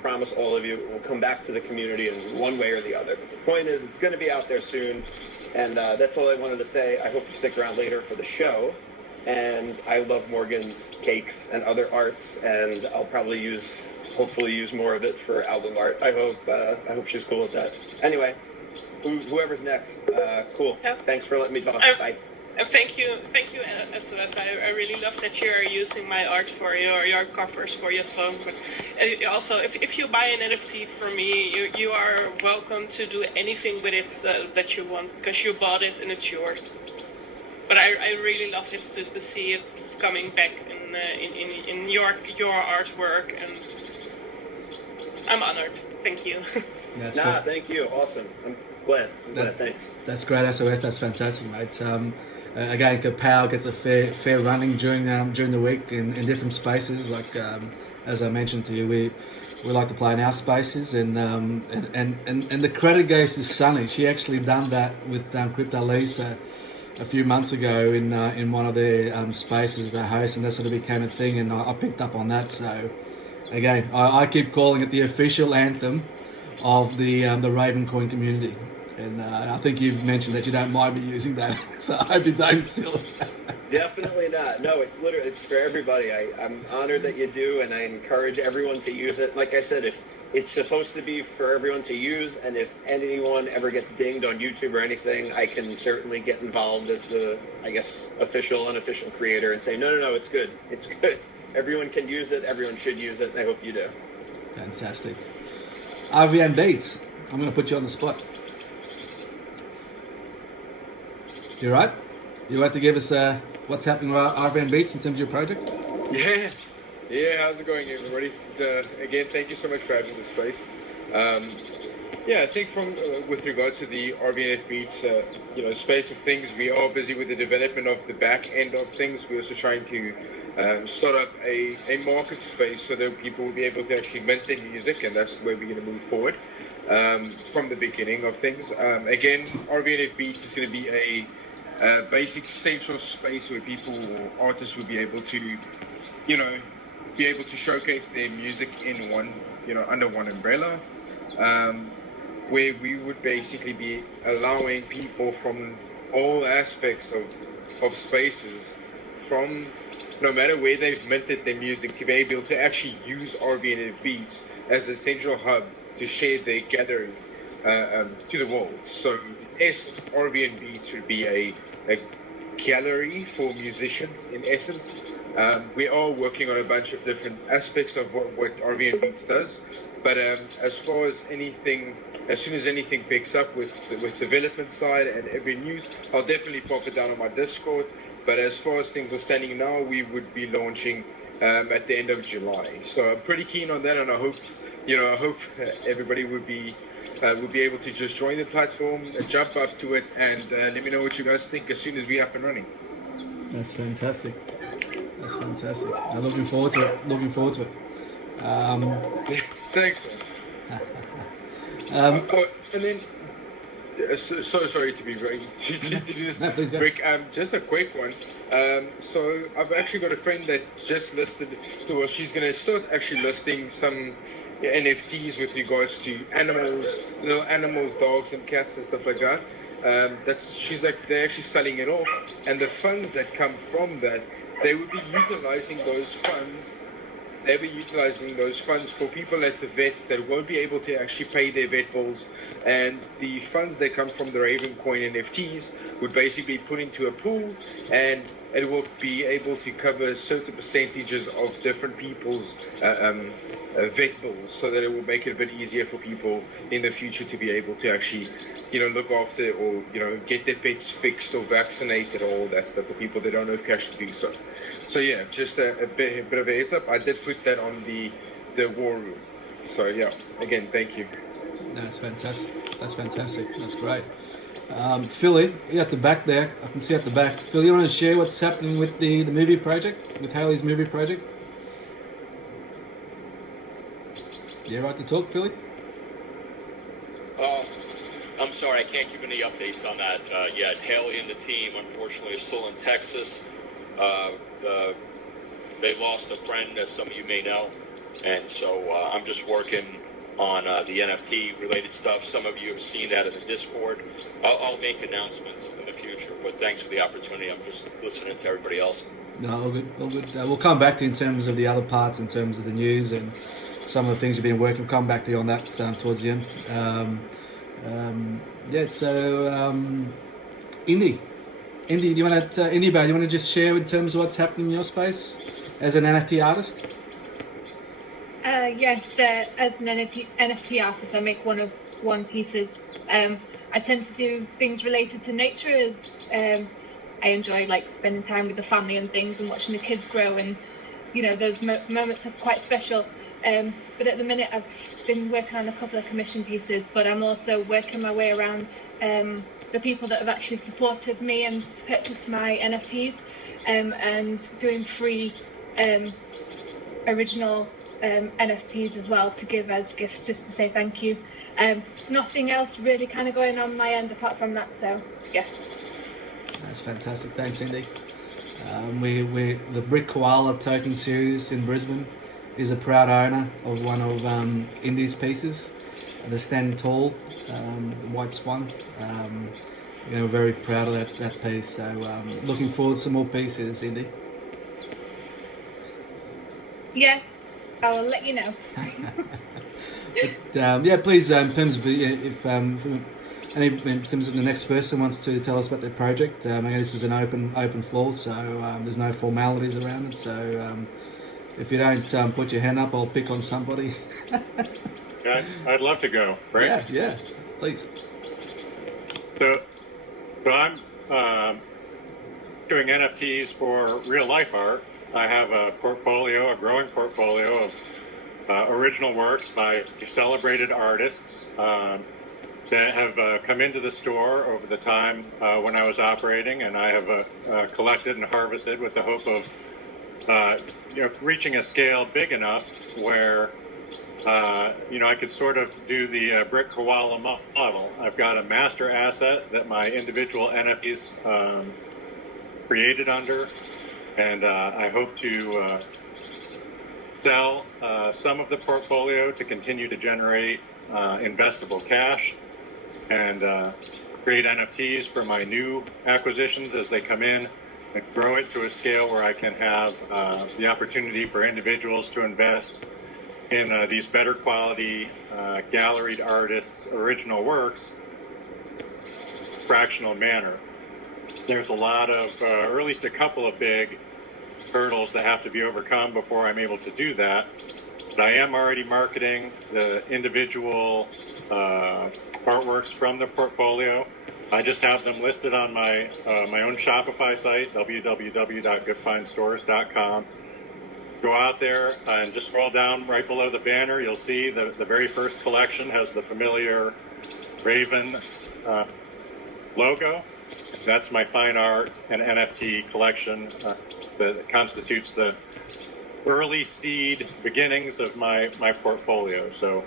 promise all of you, it will come back to the community in one way or the other. The point is, it's going to be out there soon, and that's all I wanted to say. I hope you stick around later for the show. And I love Morgan's cakes and other arts, and I'll probably hopefully use more of it for album art. I hope she's cool with that. Anyway, whoever's next, cool. Yeah. Thanks for letting me talk. Bye. Thank you, SOS. I really love that you're using my art for your covers for your song. But also, if you buy an NFT from me, you are welcome to do anything with it that you want, because you bought it and it's yours. But I really love this to see it coming back in your artwork, and I'm honored. Thank you. Thank you. Awesome. I'm glad. Thanks. That's great, SOS. That's fantastic, mate. Again, Kapow gets a fair running during the week in different spaces. Like as I mentioned to you, we like to play in our spaces, and the credit goes to Sunny. She actually done that with Crypto Lisa a few months ago in one of their spaces they host, and that sort of became a thing, and I picked up on that. So again, I keep calling it the official anthem of the Ravencoin community, and I think you've mentioned that you don't mind me using that, so I hope you don't still. Definitely not. No, it's for everybody. I'm honored that you do, and I encourage everyone to use it. Like I said, if it's supposed to be for everyone to use, and if anyone ever gets dinged on YouTube or anything, I can certainly get involved as the, official, unofficial creator and say, no, it's good. It's good. Everyone can use it. Everyone should use it, and I hope you do. Fantastic. RVN Beats, I'm going to put you on the spot. You right? You right to give us what's happening with RVN Beats in terms of your project? Yeah, how's it going, everybody? Again, thank you so much for having this space. I think with regards to the RVNF Beats, space of things, we are busy with the development of the back end of things. We're also trying to start up a market space so that people will be able to actually mint their music, and that's the way we're going to move forward from the beginning of things. Again, RVNF Beats is going to be a basic central space where people or artists will be able to, showcase their music in one, under one umbrella, where we would basically be allowing people from all aspects of spaces, from no matter where they've minted their music, to be able to actually use RVNF Beats as a central hub to share their gallery to the world. So yes, RVN Beats would be a gallery for musicians in essence. We are working on a bunch of different aspects of what RVN Beats does, but as far as anything, as soon as anything picks up with development side and every news, I'll definitely pop it down on my Discord. But as far as things are standing now, we would be launching at the end of July. So I'm pretty keen on that, and I hope everybody would be able to just join the platform, jump up to it, and let me know what you guys think as soon as we're up and running. That's fantastic. I'm looking forward to it. Thanks, man. And then, so sorry to be very to do this, No, please go. Rick. Just a quick one. So I've actually got a friend that just listed. Well, she's going to start actually listing some NFTs with regards to animals, little animals, dogs and cats and stuff like that. She's like, they're actually selling it off, and the funds that come from that, they would be utilizing those funds. They'll be utilizing those funds for people at the vets that won't be able to actually pay their vet bills, and the funds that come from the Ravencoin NFTs would basically be put into a pool, and it will be able to cover certain percentages of different people's vet bills, so that it will make it a bit easier for people in the future to be able to actually, look after or, get their pets fixed or vaccinated or all that stuff for people that don't have cash to do so. So yeah, just a bit of a heads up. I did put that on the war room. So yeah, again, thank you. That's fantastic. That's great. Philly, you're at the back there. I can see at the back. Phil, you want to share what's happening with the movie project, with Haley's movie project? You right to talk, Philly? I'm sorry, I can't give any updates on that yet. Haley and the team, unfortunately, is still in Texas. They lost a friend, as some of you may know, and so I'm just working on the NFT-related stuff. Some of you have seen that in the Discord. I'll make announcements in the future, but thanks for the opportunity. I'm just listening to everybody else. No, all good. We'll come back to you in terms of the other parts, in terms of the news and some of the things you've been working. We'll come back to you on that towards the end. Indy, do you want to just share in terms of what's happening in your space as an NFT artist? Yes, as an NFT artist, I make one pieces. I tend to do things related to nature. I enjoy spending time with the family and things, and watching the kids grow, and those moments are quite special. But at the minute, I've been working on a couple of commission pieces, but I'm also working my way around the people that have actually supported me and purchased my NFTs, and doing free original NFTs as well to give as gifts, just to say thank you. Nothing else really kind of going on my end apart from that, so yeah. That's fantastic. Thanks, Indy. We the Brick Koala token series in Brisbane is a proud owner of one of Indy's pieces, the Stand Tall, the White Swan. We're very proud of that piece. So looking forward to some more pieces, Indy. Yeah, I will let you know. But, please, in terms of in terms of the next person wants to tell us about their project, this is an open floor, so there's no formalities around it. So if you don't put your hand up, I'll pick on somebody. I'd love to go. Right? Yeah, please. So I'm doing NFTs for real life art. I have a growing portfolio of original works by celebrated artists that have come into the store over the time when I was operating, and I have collected and harvested with the hope of reaching a scale big enough where I could sort of do the Brick Koala model. I've got a master asset that my individual NFTs created under, and I hope to sell some of the portfolio to continue to generate investable cash, and create NFTs for my new acquisitions as they come in, and grow it to a scale where I can have the opportunity for individuals to invest in these better quality galleried artists' original works, fractional manner. There's a lot of, or at least a couple of big hurdles that have to be overcome before I'm able to do that. But I am already marketing the individual artworks from the portfolio. I just have them listed on my own Shopify site, www.goodfindstores.com. Go out there and just scroll down right below the banner. You'll see the very first collection has the familiar Raven logo. That's my fine art and NFT collection that constitutes the early seed beginnings of my portfolio. So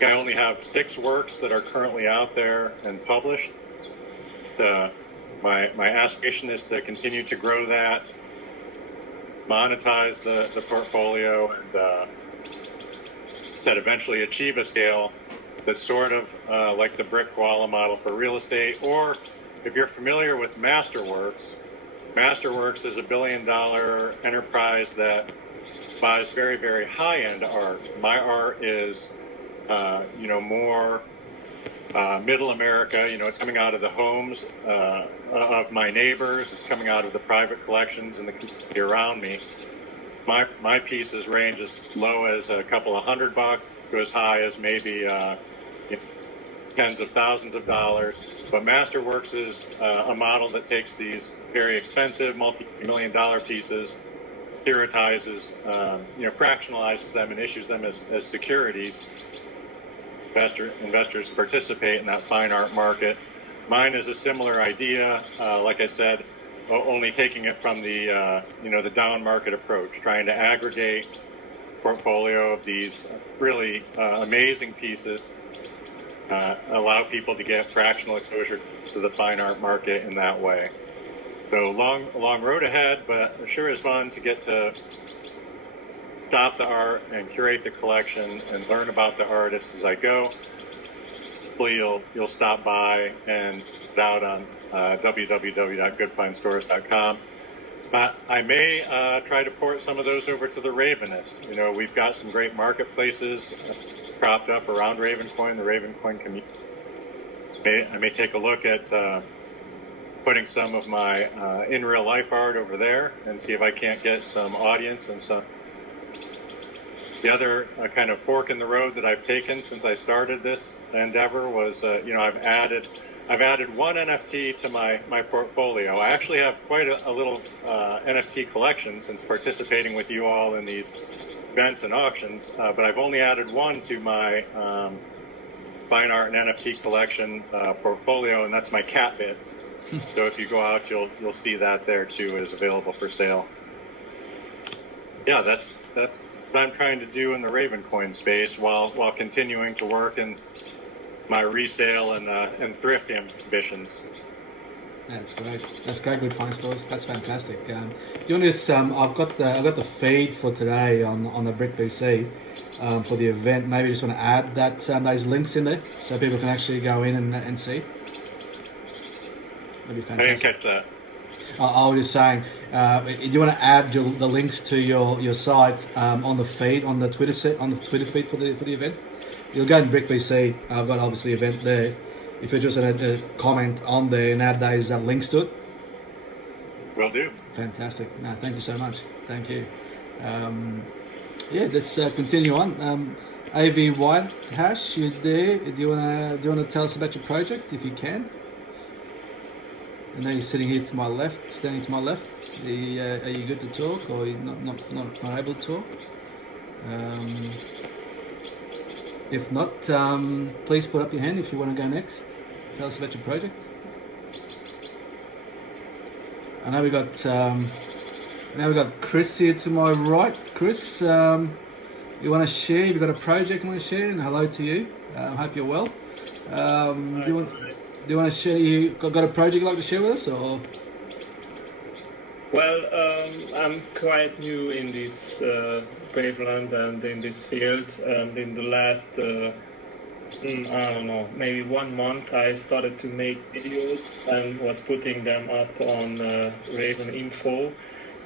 I only have 6 works that are currently out there and published. My aspiration is to continue to grow that, monetize the portfolio, and that eventually achieve a scale that's sort of like the brick koala model for real estate. Or if you're familiar with Masterworks, Masterworks is $1 billion enterprise that buys very, very high-end art. My art is, more middle America. It's coming out of the homes of my neighbors. It's coming out of the private collections and the community around me. My pieces range as low as a couple of $100, go as high as maybe tens of thousands of dollars. But Masterworks is a model that takes these very expensive, multi-million-dollar pieces, securitizes, fractionalizes them and issues them as securities. Investors participate in that fine art market. Mine is a similar idea, like I said, only taking it from the the down market approach, trying to aggregate portfolio of these really amazing pieces, allow people to get fractional exposure to the fine art market in that way. So long road ahead, but it sure is fun to get to stop the art and curate the collection and learn about the artists as I go. Hopefully you'll stop by and put out on www.goodfindstores.com. I may try to port some of those over to the Ravenist. We've got some great marketplaces propped up around Ravencoin, the Ravencoin community. I may take a look at putting some of my in real life art over there and see if I can't get some audience and some. The other kind of fork in the road that I've taken since I started this endeavor was, I've added one NFT to my portfolio. I actually have quite a little NFT collection since participating with you all in these events and auctions, but I've only added one to my fine art and NFT collection portfolio, and that's my cat bits. So if you go out, you'll see that there too is available for sale. Yeah, that's what I'm trying to do in the Ravencoin space while continuing to work in my resale and thrift ambitions. That's great. That's great. Good find stores. That's fantastic. Do you want this? I've got the feed for today on the Brick BC for the event. Maybe you just want to add that those links in there so people can actually go in and see. That'd be fantastic. I didn't catch that. I was just saying, you want to add the links to your site on the feed, on the Twitter feed for the event. You'll go to Brick BC. I've got obviously event there. If you just want to comment on there and add those links to it. Will do. Fantastic. No, thank you so much. Thank you. Let's continue on. AV White Hash, you there? Do you want to tell us about your project if you can? I know you're sitting here to my left, standing to my left. Are you good to talk, or are you not able to talk? If not, please put up your hand if you want to go next. Tell us about your project. I know we got Chris here to my right. Chris, you want to share? You've got a project you want to share, and hello to you. I hope you're well. Do you want to share? You got a project you'd like to share with us, or? Well, I'm quite new in this Waveland and in this field, and in the last, I don't know, maybe 1 month, I started to make videos and was putting them up on Raven Info,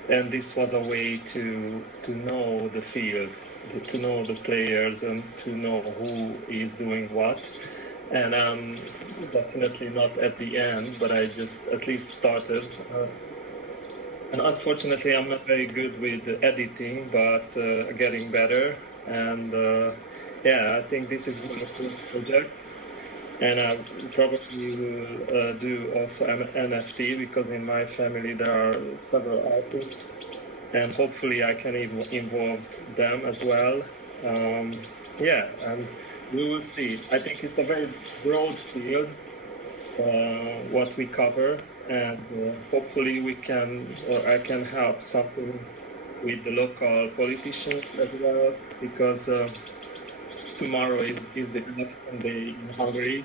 and this was a way to know the field, to know the players, and to know who is doing what. And I'm definitely not at the end, but I just at least started. And unfortunately, I'm not very good with editing, but getting better. And I think this is my first project. And I probably will do also an NFT, because in my family there are several artists. And hopefully I can even involve them as well. And we will see. I think it's a very broad field, what we cover, and hopefully we can, or I can help something with the local politicians as well, because tomorrow is the election day in Hungary.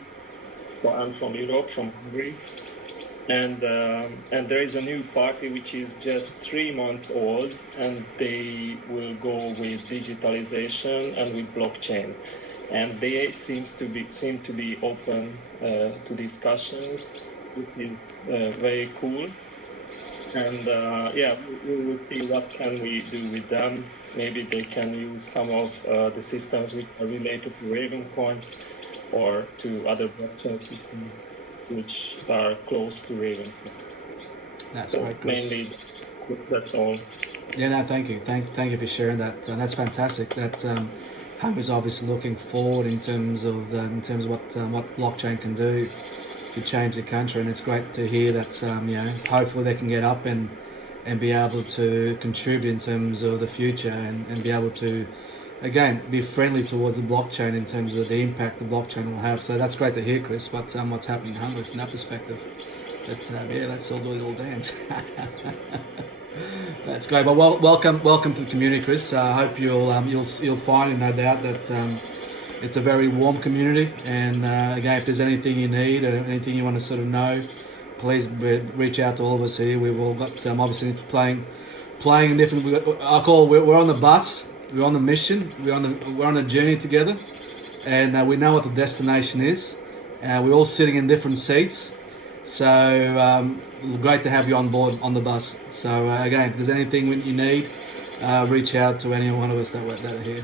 So I'm from Europe, from Hungary, and there is a new party which is just 3 months old, and they will go with digitalization and with blockchain, and they seem to be open to discussions, which is very cool. And yeah, we will see what can we do with them. Maybe they can use some of the systems which are related to Ravencoin or to other blockchain systems which are close to Ravencoin. That's So right, Chris. mainly, that's all. Yeah, no, thank you. Thank you for sharing that. And that's fantastic. That Hungary's obviously looking forward in terms of what blockchain can do to change the country, and it's great to hear that hopefully they can get up and be able to contribute in terms of the future and be able to again be friendly towards the blockchain in terms of the impact the blockchain will have. So that's great to hear, Chris. What's happening in Hungary from that perspective. But yeah, let's all do a little dance. That's great. Well, welcome to the community, Chris. I hope you'll find, no doubt, that it's a very warm community. And again, if there's anything you need or anything you want to sort of know, please reach out to all of us here. We've all got obviously playing different. We're on the bus. We're on the mission. We're on a journey together, and we know what the destination is. We're all sitting in different seats. So great to have you on board on the bus. So again, if there's anything you need, reach out to any one of us that are here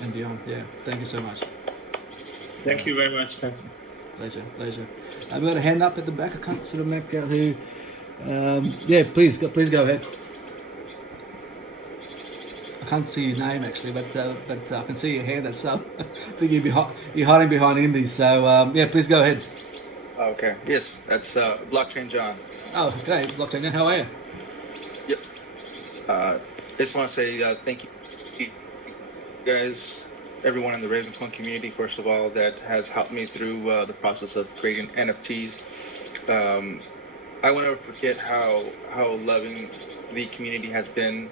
and beyond. Yeah, thank you so much. Thank you very much. Thanks. Pleasure. I've got a hand up at the back. I can't sort of make out who. Yeah, please go ahead. I can't see your name actually, but I can see your hand that's up. I think you're hiding behind Indy. So yeah, please go ahead. Okay. Yes, that's Blockchain John. Oh, okay, Blockchain. How are you? Yep. Just want to say thank you guys, everyone in the Ravencoin community, first of all, that has helped me through the process of creating NFTs. I will never forget how loving the community has been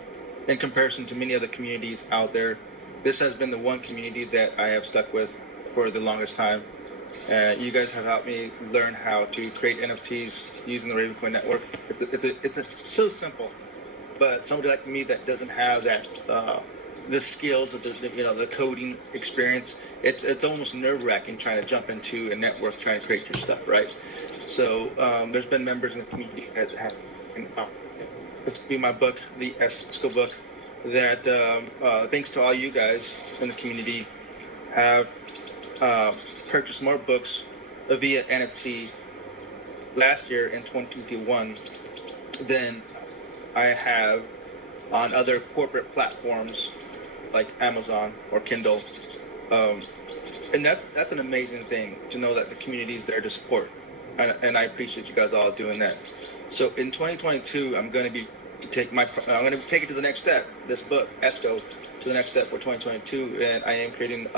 in comparison to many other communities out there. This has been the one community that I have stuck with for the longest time. You guys have helped me learn how to create NFTs using the Ravencoin network. It's so simple, but somebody like me that doesn't have that the skills of the coding experience, it's almost nerve-wracking trying to jump into a network trying to create your stuff, right? So there's been members in the community that have this will be my book, the ESCO book, that thanks to all you guys in the community have purchased more books via NFT last year in 2021 than I have on other corporate platforms like Amazon or Kindle. And that's an amazing thing to know that the community is there to support. And I appreciate you guys all doing that. So in 2022, I'm going to take it to the next step. This book, ESCO, to the next step for 2022, and I am creating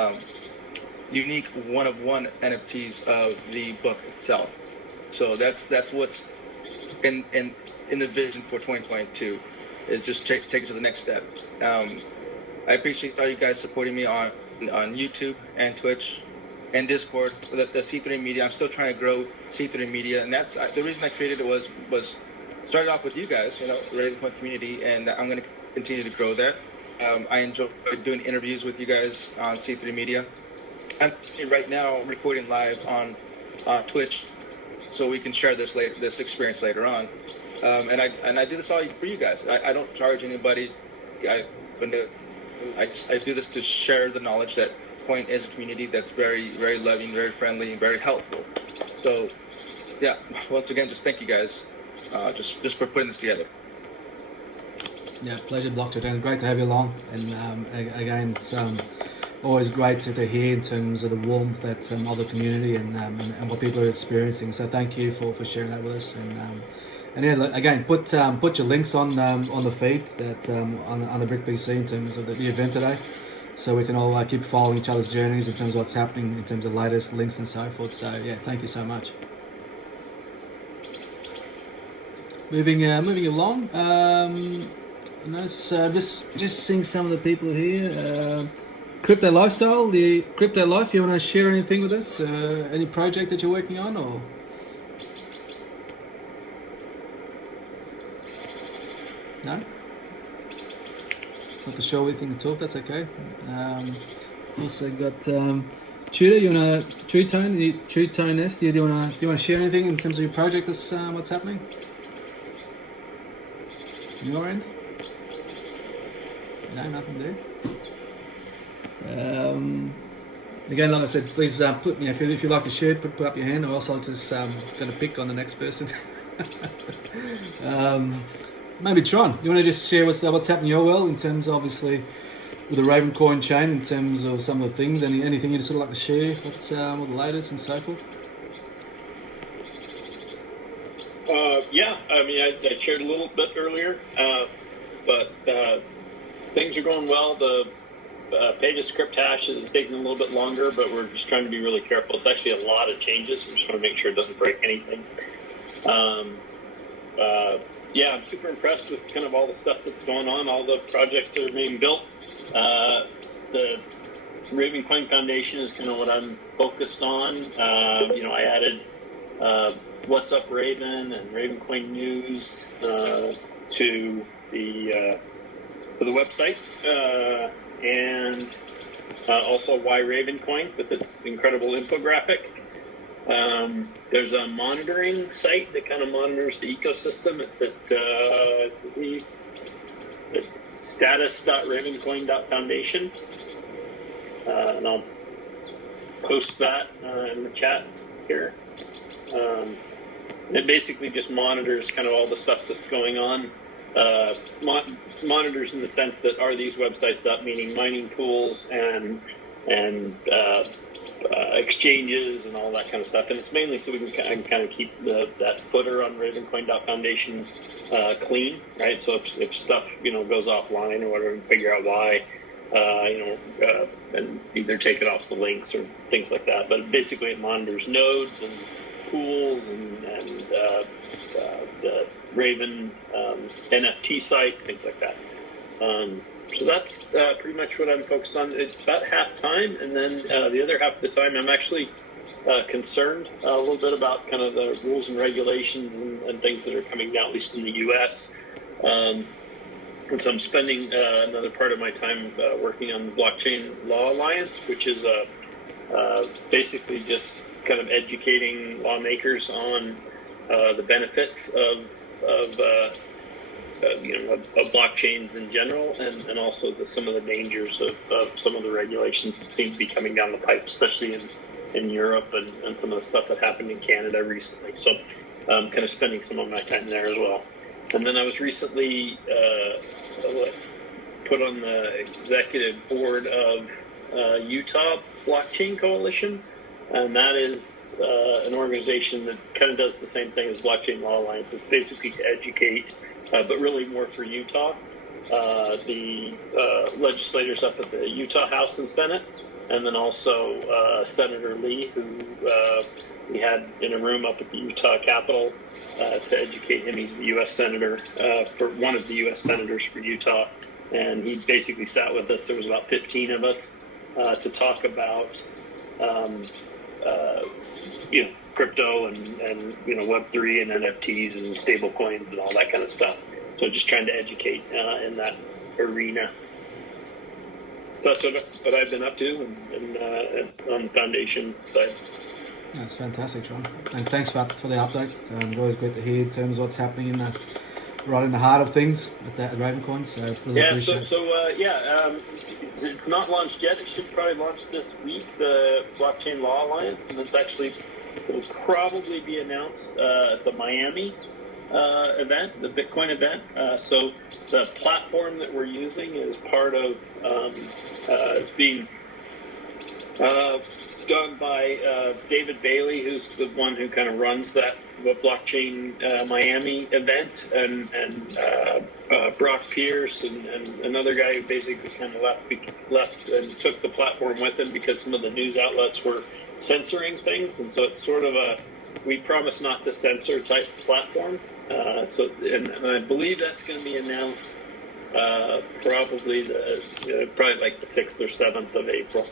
unique one-of-one NFTs of the book itself. So that's what's in the vision for 2022. Is just take it to the next step. I appreciate all you guys supporting me on YouTube and Twitch and Discord. The C3 Media. I'm still trying to grow C3 Media, and that's the reason I created it was started off with you guys, the Ravencoin community, and I'm going to continue to grow that. I enjoy doing interviews with you guys on C3 Media. I'm right now recording live on Twitch, so we can share this experience later on. And I do this all for you guys. I don't charge anybody. I do this to share the knowledge that Coin is a community that's very, very loving, very friendly, and very helpful. So, yeah, once again, just thank you guys, just for putting this together. Yeah, pleasure, Blockchain. Great to have you along. And again, it's always great to hear in terms of the warmth that of the community and what people are experiencing. So thank you for sharing that with us. And yeah, again, put your links on the feed that on the Brick PC in terms of the event today, so we can all keep following each other's journeys in terms of what's happening in terms of latest links and so forth. So yeah, thank you so much. Moving along. Nice. Just seeing some of the people here. Crypto lifestyle, the crypto life. You want to share anything with us? Any project that you're working on, or? No. Not the show we can talk. That's okay. Also got Tudor. You wanna True Tone S? Do you wanna share anything in terms of your project? This what's happening? On your end? No, nothing there. Again, like I said, please put if you like to share, put up your hand, or else I'll just going to pick on the next person. Maybe Tron, you want to just share what's happening in your world in terms, obviously, with the Ravencoin chain, in terms of some of the things, anything you'd sort of like to share, what's all the latest and so forth? Yeah, I mean, I shared a little bit earlier, but things are going well. The pay-to-script hash is taking a little bit longer, but we're just trying to be really careful. It's actually a lot of changes. We just want to make sure it doesn't break anything. Yeah, I'm super impressed with kind of all the stuff that's going on, all the projects that are being built. The Ravencoin Foundation is kind of what I'm focused on. I added What's Up Raven and Ravencoin News to the website, and also Why Ravencoin with its incredible infographic. There's a monitoring site that kind of monitors the ecosystem. It's at it's status.ravencoin.foundation, and I'll post that in the chat here. It basically just monitors kind of all the stuff that's going on. Monitors in the sense that are these websites up, meaning mining pools and exchanges and all that kind of stuff. And it's mainly so we can kind of keep that footer on Ravencoin.foundation clean, right? So if stuff goes offline or whatever, we can figure out why, and either take it off the links or things like that. But basically, it monitors nodes and pools and the Raven NFT site, things like that. So that's pretty much what I'm focused on. It's about half time, and then the other half of the time I'm actually concerned a little bit about kind of the rules and regulations and things that are coming down, at least in the U.S. And so I'm spending another part of my time working on the Blockchain Law Alliance, which is basically just kind of educating lawmakers on the benefits of blockchains in general, and also some of the dangers of some of the regulations that seem to be coming down the pipe, especially in Europe and some of the stuff that happened in Canada recently. So I'm kind of spending some of my time there as well. And then I was recently put on the executive board of Utah Blockchain Coalition. And that is an organization that kind of does the same thing as Blockchain Law Alliance. It's basically to educate, but really more for Utah, the legislators up at the Utah House and Senate, and then also Senator Lee, who we had in a room up at the Utah Capitol to educate him. He's the U.S. Senator, for one of the U.S. Senators for Utah. And he basically sat with us. There was about 15 of us to talk about crypto and Web3 and NFTs and stablecoins and all that kind of stuff. So just trying to educate in that arena. So that's what I've been up to and on the foundation side. Yeah, it's fantastic, John. And thanks for the update. It's always great to hear in terms of what's happening right in the heart of things at Ravencoin. So really appreciate it. It's not launched yet. It should probably launch this week, the Blockchain Law Alliance, and it'll probably be announced at the Miami event, the Bitcoin event. So the platform that we're using is part of, it's being done by David Bailey, who's the one who kind of runs the Blockchain Miami event, and Brock Pierce and another guy who basically kind of left and took the platform with him because some of the news outlets were censoring things, and so it's sort of a we promise not to censor type platform. And I believe that's going to be announced probably like the 6th or 7th of April.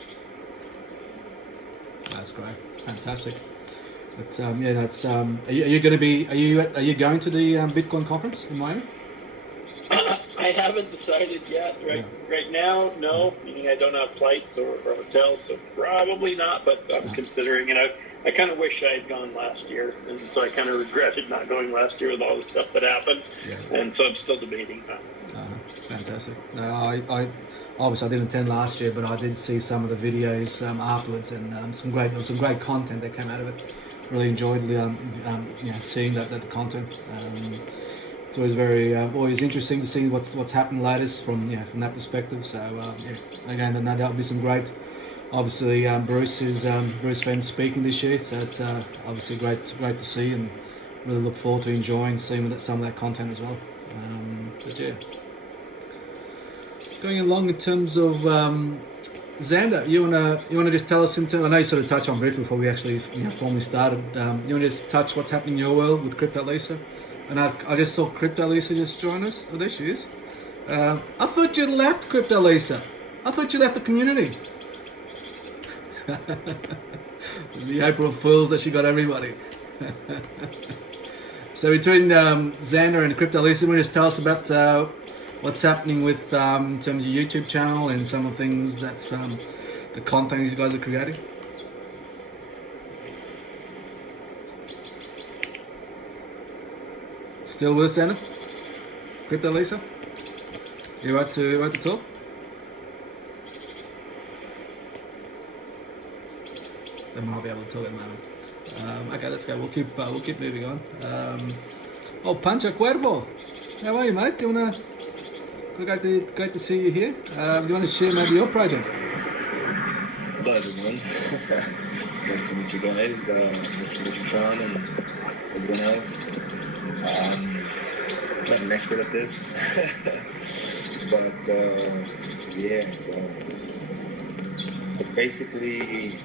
That's great, fantastic. But yeah, that's. Are you going to be? Are you going to the Bitcoin conference in Miami? I haven't decided yet. Right now, no. Meaning I don't have flights or hotels, so probably not. But I'm considering it. I kind of wish I had gone last year, and so I kind of regretted not going last year with all the stuff that happened. Yeah. And so I'm still debating that. Fantastic. No, I obviously I didn't attend last year, but I did see some of the videos afterwards, and there was some great content that came out of it. Really enjoyed seeing that content. It's always always interesting to see what's happened latest from that perspective. So again, no doubt will be some great. Obviously, Bruce Fenn's speaking this year, so it's obviously great to see, and really look forward to enjoying seeing some of that content as well. But yeah, going along in terms of Xander, you wanna just tell us I know you sort of touched on briefly before we actually formally started. You wanna just touch what's happening in your world with Crypto Lisa? And I just saw Crypto Lisa just join us. Oh, there she is. I thought you'd left, Crypto Lisa. I thought you left the community. The April Fools that she got everybody. So between Xander and Crypto Lisa, will you just tell us about what's happening with in terms of your YouTube channel and some of the things that the content you guys are creating? Still with us, Xander? Crypto Lisa? You right to talk? They might be able to talk at the moment. Okay, let's go. We'll keep moving on. Pancho Cuervo, how are you, mate? Great to see you here. Do you want to share maybe your project? Hello, everyone. Nice to meet you guys. Nice to meet you, John, and everyone else. I'm not an expert at this, but but basically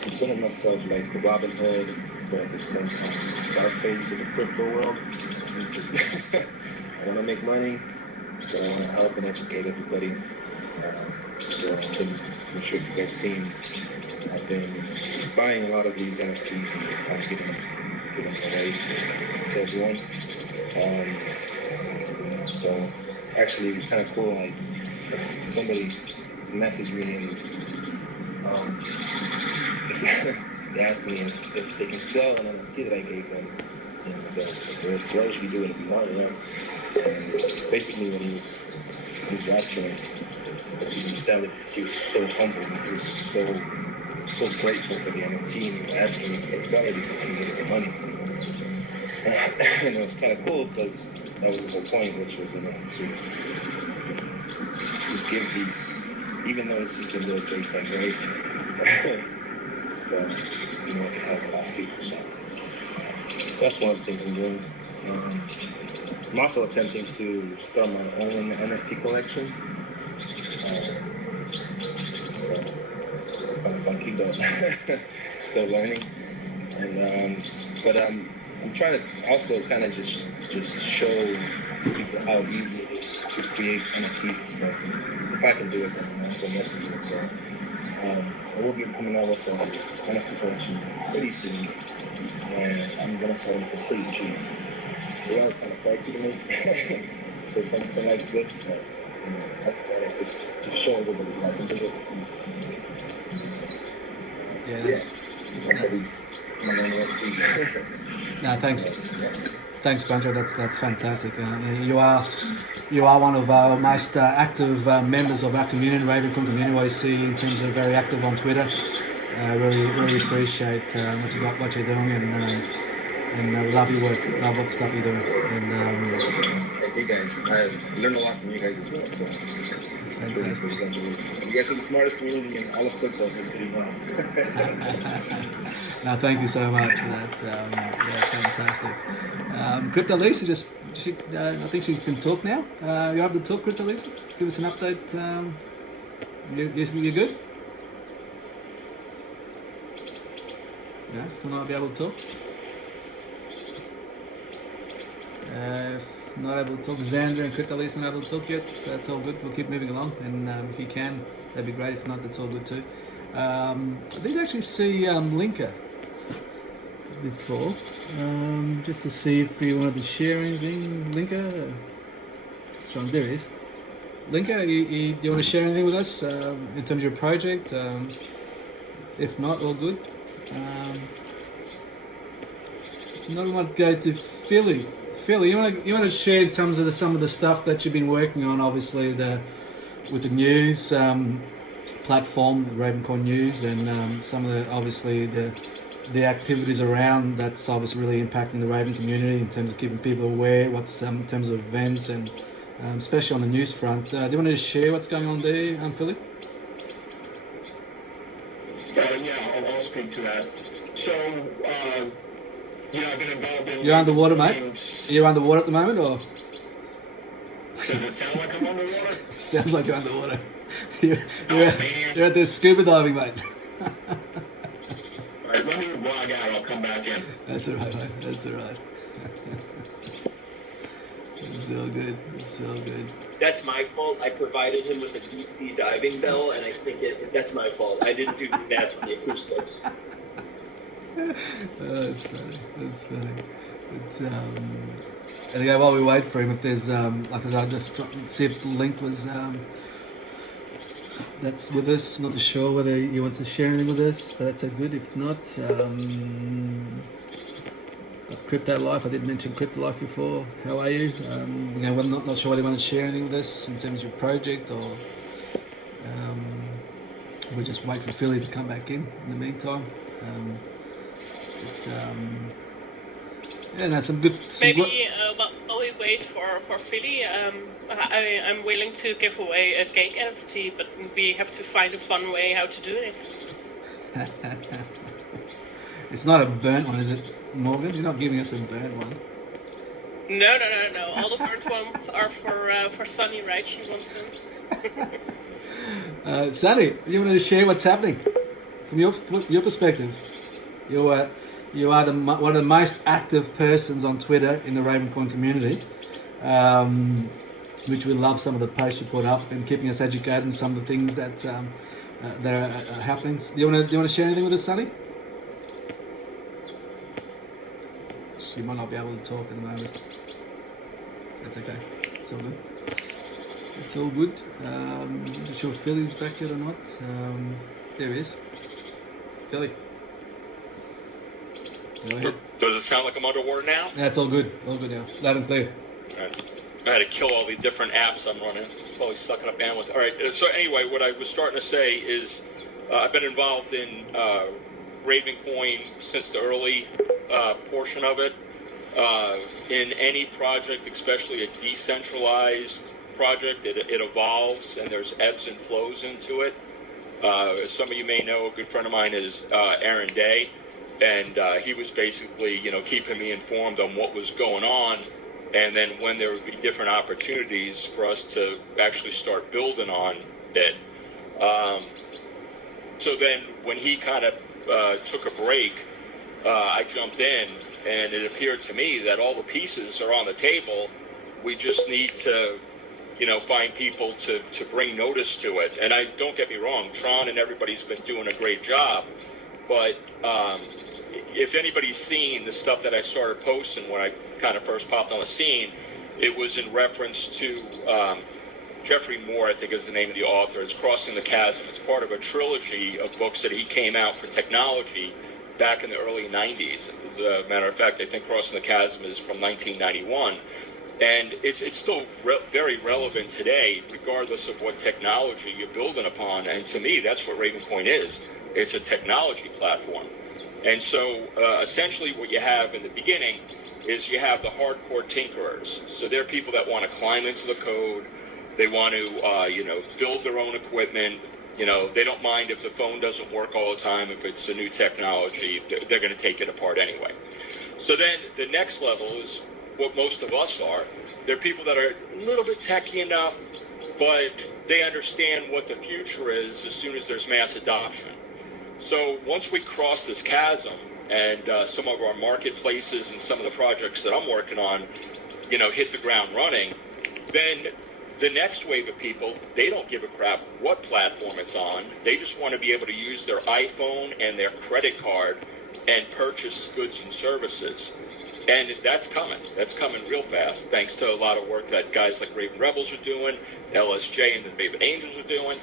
consider myself like the Robin Hood, but at the same time the Scarface of the crypto world. And just I want to make money, but I want to help and educate everybody. So I'm sure if you guys seen, I've been buying a lot of these NFTs and kind of giving them away to everyone. So actually it was kind of cool, like somebody messaged me and they asked me if they can sell an NFT that I gave them. So the flow should be doing if you want, And basically when he was asking us if he can sell it, because he was so humble, he was so grateful for the NFT, and he was asking me to sell it because he needed the money. And it was kind of cool because that was the whole point, which was to just give these, even though it's just a little base thing, right? So it can help a lot of people. So that's one of the things I'm doing. I'm also attempting to start my own NFT collection. So it's kind of funky, but still learning. And but I'm trying to also kind of just show people how easy it is to create NFTs and stuff. And if I can do it, then everyone else can do it. So I will be coming out with an NFT collection pretty soon, and I'm gonna sell them completely cheap. They are kind of pricey to me for something like this, but it's to show everybody how I can do it. Yeah, no, thanks, Pancho. That's fantastic. You are one of our most active members of our community, Ravencoin community. I see in terms of very active on Twitter. Really appreciate what you're doing, and love your work, love what stuff you're doing. Thank you guys. I learned a lot from you guys as well. So you guys are the smartest community in all of crypto, just so you know. No, thank you so much for that. Fantastic. Crypto Lisa, I think she can talk now. You're able to talk, Crypto Lisa? Give us an update. You're good? Yeah, still not be able to talk? If not able to talk. Xander and Cryptolee's not able to talk yet, so that's all good. We'll keep moving along, and if you can, that'd be great. If not, that's all good too. I did actually see Linker before, just to see if you wanted to share anything. Linker, there he is. Linker, do you want to share anything with us in terms of your project? If not, all good. If not, we might go to Philly. Philly, you want to share some of the stuff that you've been working on, obviously with the news platform, the Ravencoin News, and some of the activities around that's obviously really impacting the Raven community in terms of keeping people aware. What's in terms of events and especially on the news front. Do you want to share what's going on there, Philly? Yeah, I'll speak to that. So, I've been involved in... You're underwater, mate? You're underwater at the moment, or...? Does it sound like I'm underwater? Sounds like you're underwater. You're at the scuba diving, mate. Alright, let me log out, I'll come back in. That's alright, mate. That's alright. It's all good. It's all good. That's my fault. I provided him with a deep diving bell, and I think that's my fault. I didn't do that for the acoustics. That's funny. That's funny. But, and again, while we wait for him, if there's like I just see if the link was that's with us. Not sure whether he wants to share anything with us, but that's good. If not, Crypto Life. I did mention Crypto Life before. How are you? I'm not sure whether you want to share anything with us in terms of your project, or we'll just wait for Philly to come back in the meantime. Yeah, some good. Maybe while we wait for Philly, I'm willing to give away a cake NFT, but we have to find a fun way how to do it. It's not a burnt one, is it, Morgan? You're not giving us a burnt one. No. All the burnt ones are for Sunny, right? She wants them. Sunny, you want to share what's happening from your perspective? You are one of the most active persons on Twitter in the Ravencoin community, which we love some of the posts you put up and keeping us educated on some of the things that are happening. Do you want to share anything with us, Sunny? She might not be able to talk at the moment. That's okay. It's all good. It's all good. I'm not sure if Philly's back yet or not. There he is. Philly. Go ahead. Does it sound like I'm underwater now? Yeah, it's all good. All good now. Loud and clear. All right. I had to kill all the different apps I'm running. Probably sucking up bandwidth. All right. So anyway, what I was starting to say is I've been involved in Ravencoin since the early portion of it. In any project, especially a decentralized project, it evolves and there's ebbs and flows into it. As some of you may know, a good friend of mine is Aaron Day, and he was basically, keeping me informed on what was going on, and then when there would be different opportunities for us to actually start building on it. So then when he kind of took a break, I jumped in, and it appeared to me that all the pieces are on the table. We just need to, find people to bring notice to it. And don't get me wrong, Tron and everybody's been doing a great job. But if anybody's seen the stuff that I started posting when I kind of first popped on the scene, it was in reference to Jeffrey Moore, I think is the name of the author. It's Crossing the Chasm. It's part of a trilogy of books that he came out for technology back in the early 90s. As a matter of fact, I think Crossing the Chasm is from 1991. And it's still very relevant today, regardless of what technology you're building upon. And to me, that's what Ravencoin is. It's a technology platform. And so essentially what you have in the beginning is you have the hardcore tinkerers. So they're people that want to climb into the code. They want to, build their own equipment. They don't mind if the phone doesn't work all the time. If it's a new technology, they're going to take it apart anyway. So then the next level is what most of us are. They're people that are a little bit techy enough, but they understand what the future is as soon as there's mass adoption. So once we cross this chasm, and some of our marketplaces and some of the projects that I'm working on, hit the ground running, then the next wave of people, they don't give a crap what platform it's on. They just want to be able to use their iPhone and their credit card and purchase goods and services. And that's coming. That's coming real fast, thanks to a lot of work that guys like Raven Rebels are doing, LSJ and the Raven Angels are doing.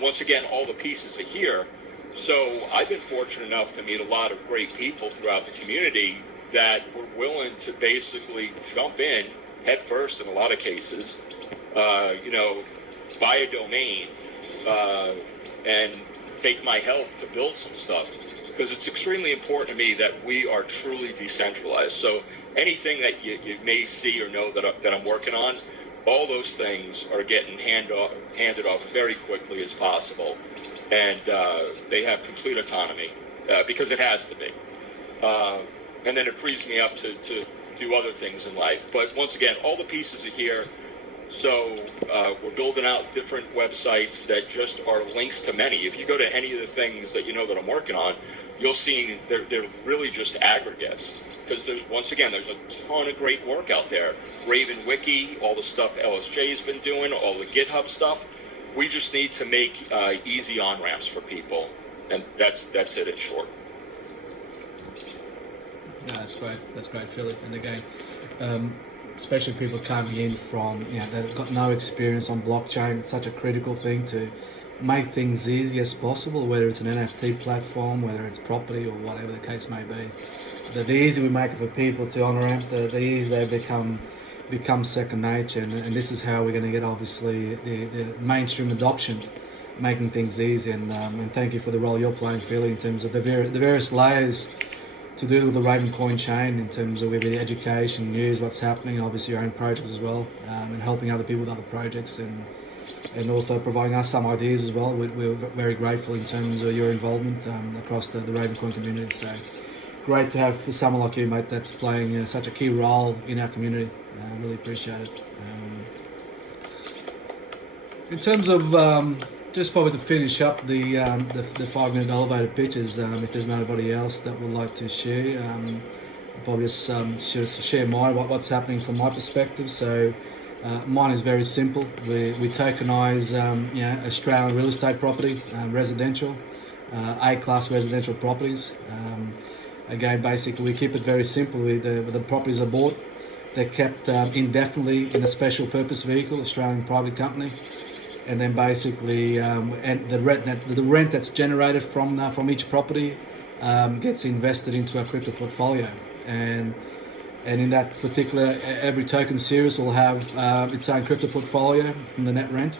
Once again, all the pieces are here. So I've been fortunate enough to meet a lot of great people throughout the community that were willing to basically jump in head first in a lot of cases, buy a domain and take my help to build some stuff. Because it's extremely important to me that we are truly decentralized. So anything that you may see or know that I'm working on, all those things are getting handed off very quickly as possible. And they have complete autonomy because it has to be. And then it frees me up to do other things in life. But once again, all the pieces are here. So we're building out different websites that just are links to many. If you go to any of the things that that I'm working on, you'll see they're really just aggregates. Because there's a ton of great work out there. Raven Wiki, all the stuff LSJ's been doing, all the GitHub stuff. We just need to make easy on-ramps for people. And that's it in short. No, that's great. That's great, Philip. And again, especially people coming in from, they've got no experience on blockchain. It's such a critical thing to make things easy as possible, whether it's an NFT platform, whether it's property or whatever the case may be. The easier we make it for people to on-ramp, the easier they become second nature. And this is how we're going to get, obviously, the mainstream adoption, making things easy. And thank you for the role you're playing, Philly, in terms of the various layers to do with the Ravencoin chain, in terms of the education, news, what's happening, obviously your own projects as well, and helping other people with other projects, and also providing us some ideas as well. We're very grateful in terms of your involvement across the Ravencoin community. So great to have someone like you, mate, that's playing such a key role in our community. I really appreciate it. In terms of just probably to finish up the 5-minute elevator pitches, if there's nobody else that would like to share, I'll probably just share what's happening from my perspective. So mine is very simple. We tokenise Australian real estate property, residential, A-class residential properties. Again, basically we keep it very simple. The properties are bought, they're kept indefinitely in a special purpose vehicle, Australian private company. And then basically, and the rent that's generated from each property gets invested into our crypto portfolio, and in that particular, every token series will have its own crypto portfolio from the net rent,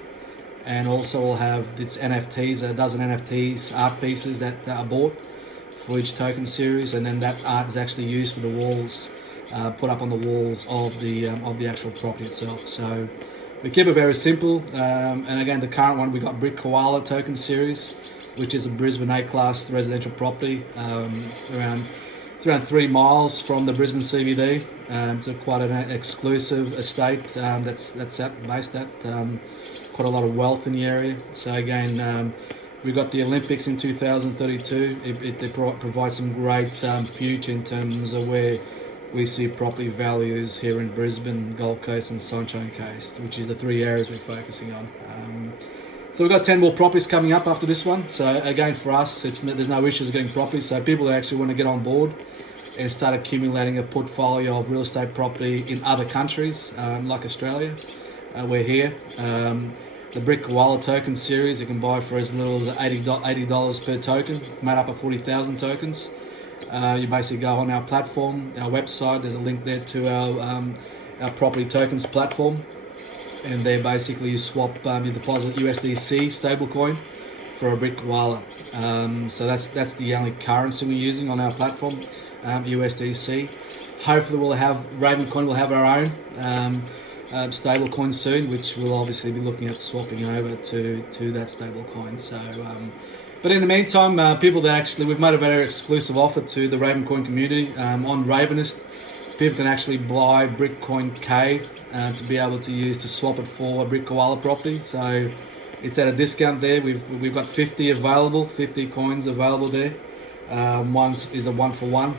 and also will have its NFTs, a dozen NFTs, art pieces that are bought for each token series, and then that art is actually used for the walls, put up on the walls of the actual property itself. So we keep it very simple, and again, the current one, we got Brick Koala token series, which is a Brisbane A-class residential property, it's around 3 miles from the Brisbane CBD. It's quite an exclusive estate that's based at quite a lot of wealth in the area. So again, we got the Olympics in 2032. It provides some great future in terms of where we see property values here in Brisbane, Gold Coast and Sunshine Coast, which is the 3 areas we're focusing on. So we've got 10 more properties coming up after this one. So again, for us, there's no issues getting properties. So people that actually want to get on board and start accumulating a portfolio of real estate property in other countries, like Australia, we're here. The Brick Koala token series, you can buy for as little as $80 per token, made up of 40,000 tokens. You basically go on our platform, our website, there's a link there to our property tokens platform, and there basically you swap, you deposit USDC stablecoin for a Brick Koala. So that's the only currency we're using on our platform, USDC. Hopefully Ravencoin will have our own stablecoin soon, which we'll obviously be looking at swapping over to that stablecoin. So but in the meantime, people that actually, we've made a very exclusive offer to the Ravencoin community on Ravenist. People can actually buy Brickcoin K to be able to use to swap it for a Brick Koala property. So it's at a discount there. We've got 50 coins available there. One is a 1-for-1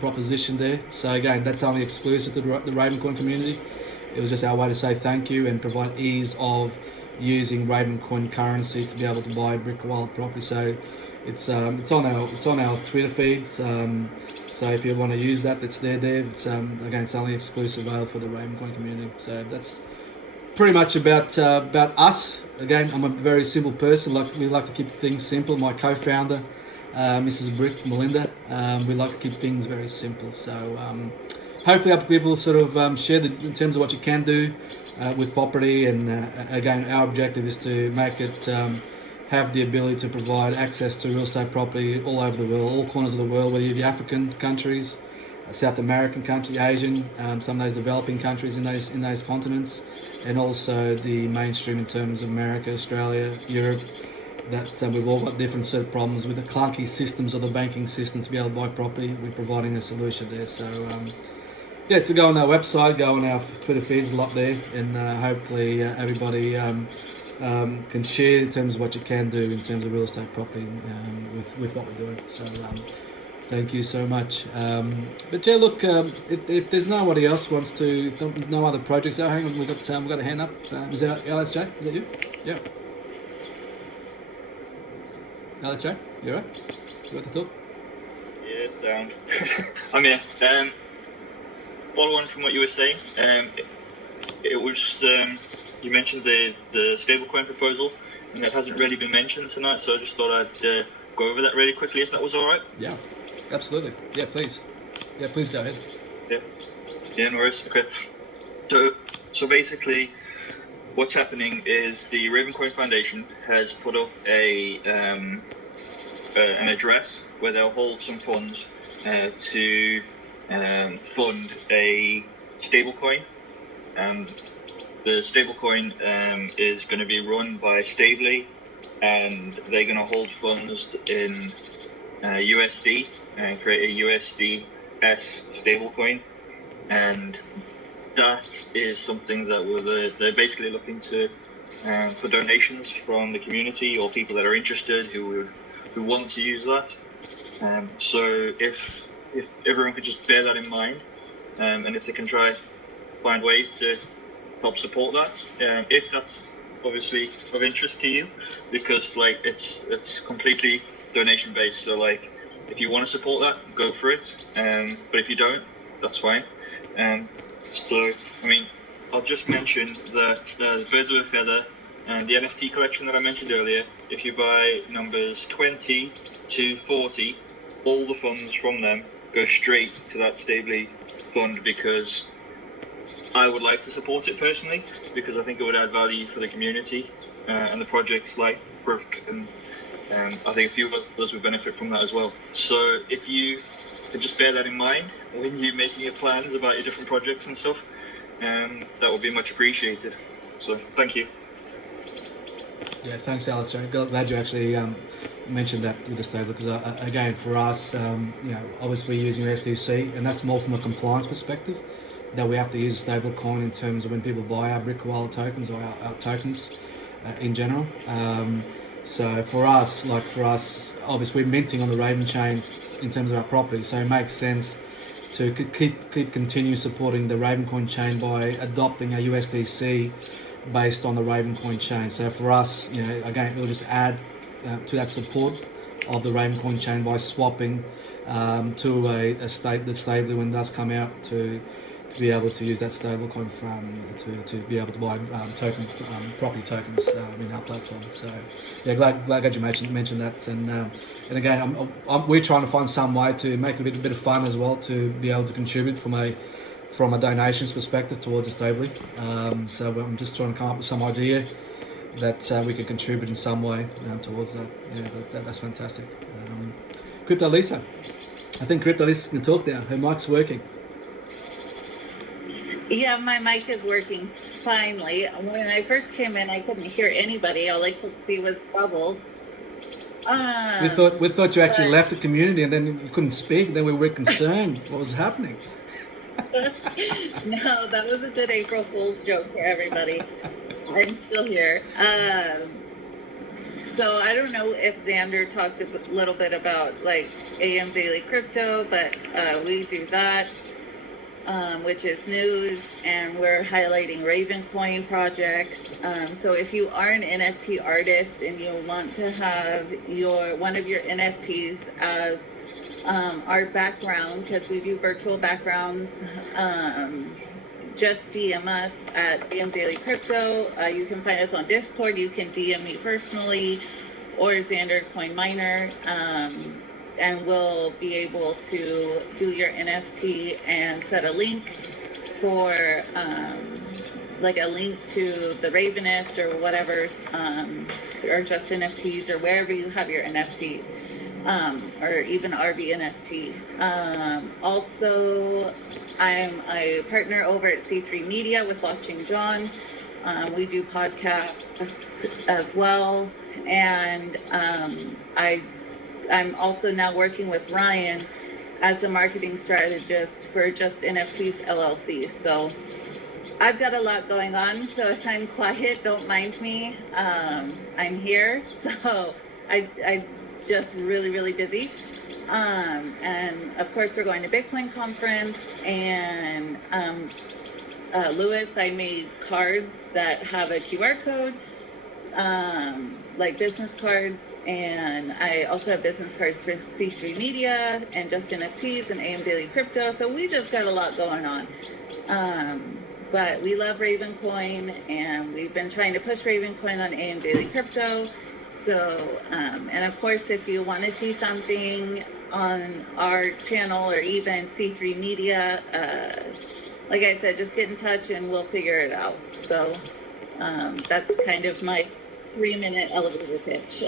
proposition there. So again, that's only exclusive to the Ravencoin community. It was just our way to say thank you and provide ease of using Ravencoin currency to be able to buy brick wallet property. So it's on our Twitter feeds. So if you want to use that, it's there. It's again, it's only exclusive available for the Ravencoin community. So that's pretty much about us. Again, I'm a very simple person. We like to keep things simple. My co-founder, Mrs. Brick, Melinda, we like to keep things very simple. So hopefully other people sort of share in terms of what you can do with property. And again, our objective is to make it have the ability to provide access to real estate property all over the world, all corners of the world, whether you're the African countries, South American country, Asian, some of those developing countries in those continents, and also the mainstream in terms of America, Australia, Europe. That we've all got different sort of problems with the clunky systems of the banking systems to be able to buy property. We're providing a solution there. So yeah, to go on our website, go on our Twitter feeds, a lot there, and hopefully everybody can share in terms of what you can do in terms of real estate property with what we're doing. So thank you so much. But yeah, look, if there's nobody else wants to, no other projects. Oh, hang on, we've got a hand up. Was that LSJ? Is that you? Yeah. LSJ, you alright? You want to talk? Yeah, sound. I'm here. Follow on from what you were saying, it was you mentioned the stablecoin proposal, and that hasn't really been mentioned tonight, so I just thought I'd go over that really quickly, if that was all right. Yeah, absolutely. Yeah, please. Yeah, please go ahead. Yeah, no worries. Okay. So basically, what's happening is the Ravencoin Foundation has put up an address where they'll hold some funds to fund a stablecoin. The stablecoin is going to be run by Stably, and they're going to hold funds in USD and create a USDS stablecoin, and that is something that they're basically looking to for donations from the community or people that are interested who want to use that. So if everyone could just bear that in mind, and if they can try find ways to help support that, if that's obviously of interest to you, because like it's completely donation based. So like if you want to support that, go for it. But if you don't, that's fine. So I mean, I'll just mention that the Birds of a Feather and the NFT collection that I mentioned earlier, if you buy numbers 20 to 40, all the funds from them go straight to that Stably fund, because I would like to support it personally, because I think it would add value for the community and the projects like Brook, and I think a few of us would benefit from that as well. So if you could just bear that in mind when you're making your plans about your different projects and stuff, that would be much appreciated. So thank you. Yeah, thanks, Alex. I'm glad you actually mentioned that with the stable, because again, for us, obviously we're using SDC, and that's more from a compliance perspective, that we have to use a stable coin in terms of when people buy our brick wallet tokens or our tokens in general. So for us, obviously we're minting on the Raven chain in terms of our property, so it makes sense to continue supporting the Ravencoin chain by adopting a USDC based on the Ravencoin chain. So for us, again, it will just add to that support of the Ravencoin chain by swapping to a state that's Stably, when it does come out, to be able to use that stablecoin to be able to buy property tokens in our platform. So yeah, glad you mentioned that. And again, we're trying to find some way to make it a bit of fun as well, to be able to contribute from a donations perspective towards the Stably. So I'm just trying to come up with some idea that we can contribute in some way towards that. Yeah, that's fantastic. Crypto Lisa, I think Crypto Lisa can talk now. Her mic's working. Yeah, my mic is working finally. When I first came in, I couldn't hear anybody. All I could see was bubbles. We thought you actually left the community, and then you couldn't speak. Then we were concerned what was happening. No, that was a good April Fool's joke for everybody. I'm still here. So I don't know if Xander talked a little bit about like AM Daily Crypto, but we do that, which is news, and we're highlighting Ravencoin projects. So if you are an NFT artist and you want to have one of your NFTs as art background, because we do virtual backgrounds, just DM us at AM Daily Crypto. You can find us on Discord. You can DM me personally or Xander Coin Miner, and we'll be able to do your NFT and set a link for like a link to the Ravenist or whatever's, or just NFTs or wherever you have your NFT. Or even RV NFT. Also, I'm a partner over at C3 Media with Watching John. We do podcasts as well. And I'm also now working with Ryan as a marketing strategist for Just NFTs LLC. So I've got a lot going on. So if I'm quiet, don't mind me. I'm here. So I just really busy, and of course we're going to Bitcoin conference, and Lewis, I made cards that have a QR code, like business cards, and I also have business cards for C3 Media and Just NFTs and AM Daily Crypto. So we just got a lot going on, but we love Ravencoin, and we've been trying to push Ravencoin on AM Daily Crypto. So, and of course, if you want to see something on our channel or even C3 Media, like I said, just get in touch and we'll figure it out. So that's kind of my 3-minute elevator pitch.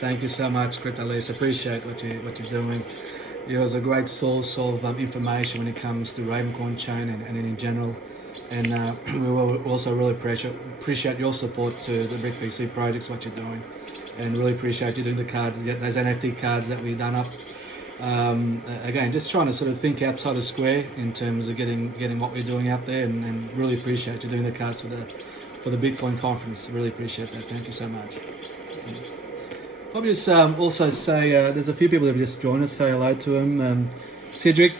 Thank you so much, Cryptalise. Appreciate what you're doing. It was a great source of information when it comes to Ravencoin chain and in general. And we will also really appreciate your support to the Brick PC projects, what you're doing, and really appreciate you doing the cards, those NFT cards that we've done up. Again, just trying to sort of think outside the square in terms of getting what we're doing out there, and really appreciate you doing the cards for the Bitcoin conference. Really appreciate that. Thank you so much. Probably just also say there's a few people that have just joined us. Say hello to them. Cedric.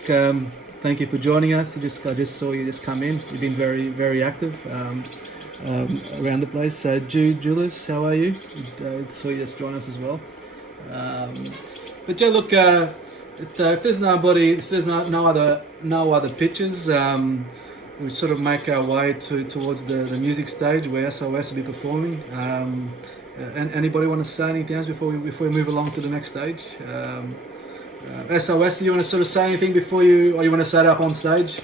Thank you for joining us. I just saw you just come in. You've been very active around the place. Julius, how are you? Saw you just join us as well. But yeah, look, if there's no other pictures, we sort of make our way towards the music stage where SOS will be performing. And anybody want to say anything else before we move along to the next stage? SOS, do you want to sort of say anything or you want to set up on stage?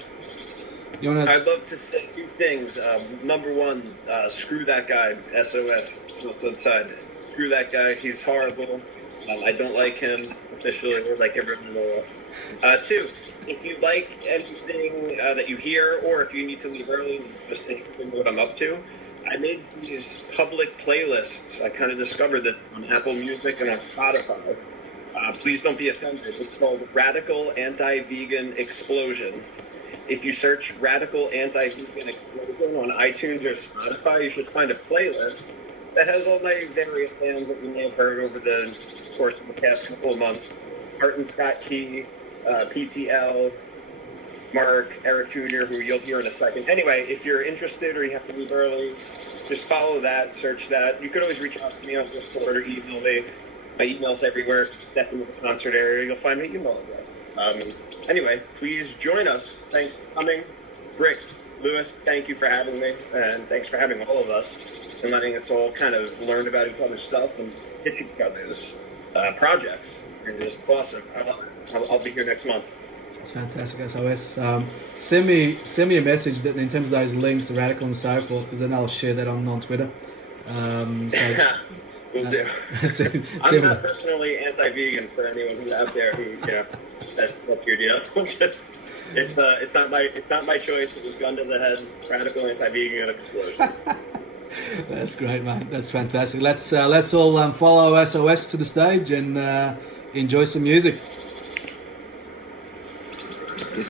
I'd love to say 2 things. Number one, screw that guy, SOS, outside. Screw that guy, he's horrible. I don't like him officially, or like everyone in the world. 2, if you like anything that you hear, or if you need to leave early, just think what I'm up to. I made these public playlists. I kind of discovered that on Apple Music and on Spotify. Please don't be offended. It's called Radical Anti-Vegan Explosion. If you search Radical Anti-Vegan Explosion on iTunes or Spotify, you should find a playlist that has all my various bands that you may have heard over the course of the past couple of months. Martin Scott Key, PTL, Mark, Eric Jr., who you'll hear in a second. Anyway, if you're interested or you have to leave early, just follow that, search that. You could always reach out to me on Discord or email me. My email's everywhere. Step into the concert area. You'll find my email address. Anyway, please join us. Thanks for coming. Rick, Lewis, thank you for having me. And thanks for having all of us and letting us all kind of learn about each other's stuff and pitch each other's projects. It's just awesome. I'll be here next month. That's fantastic, SOS. Send me a message that in terms of those links, the Radical and so forth, because then I'll share that on Twitter. Will do. I'm not personally anti-vegan for anyone who's out there who, that's your deal. It's not my choice. It was gun to the head. Radical anti-vegan explosion. That's great, mate. That's fantastic. Let's all follow SOS to the stage and enjoy some music.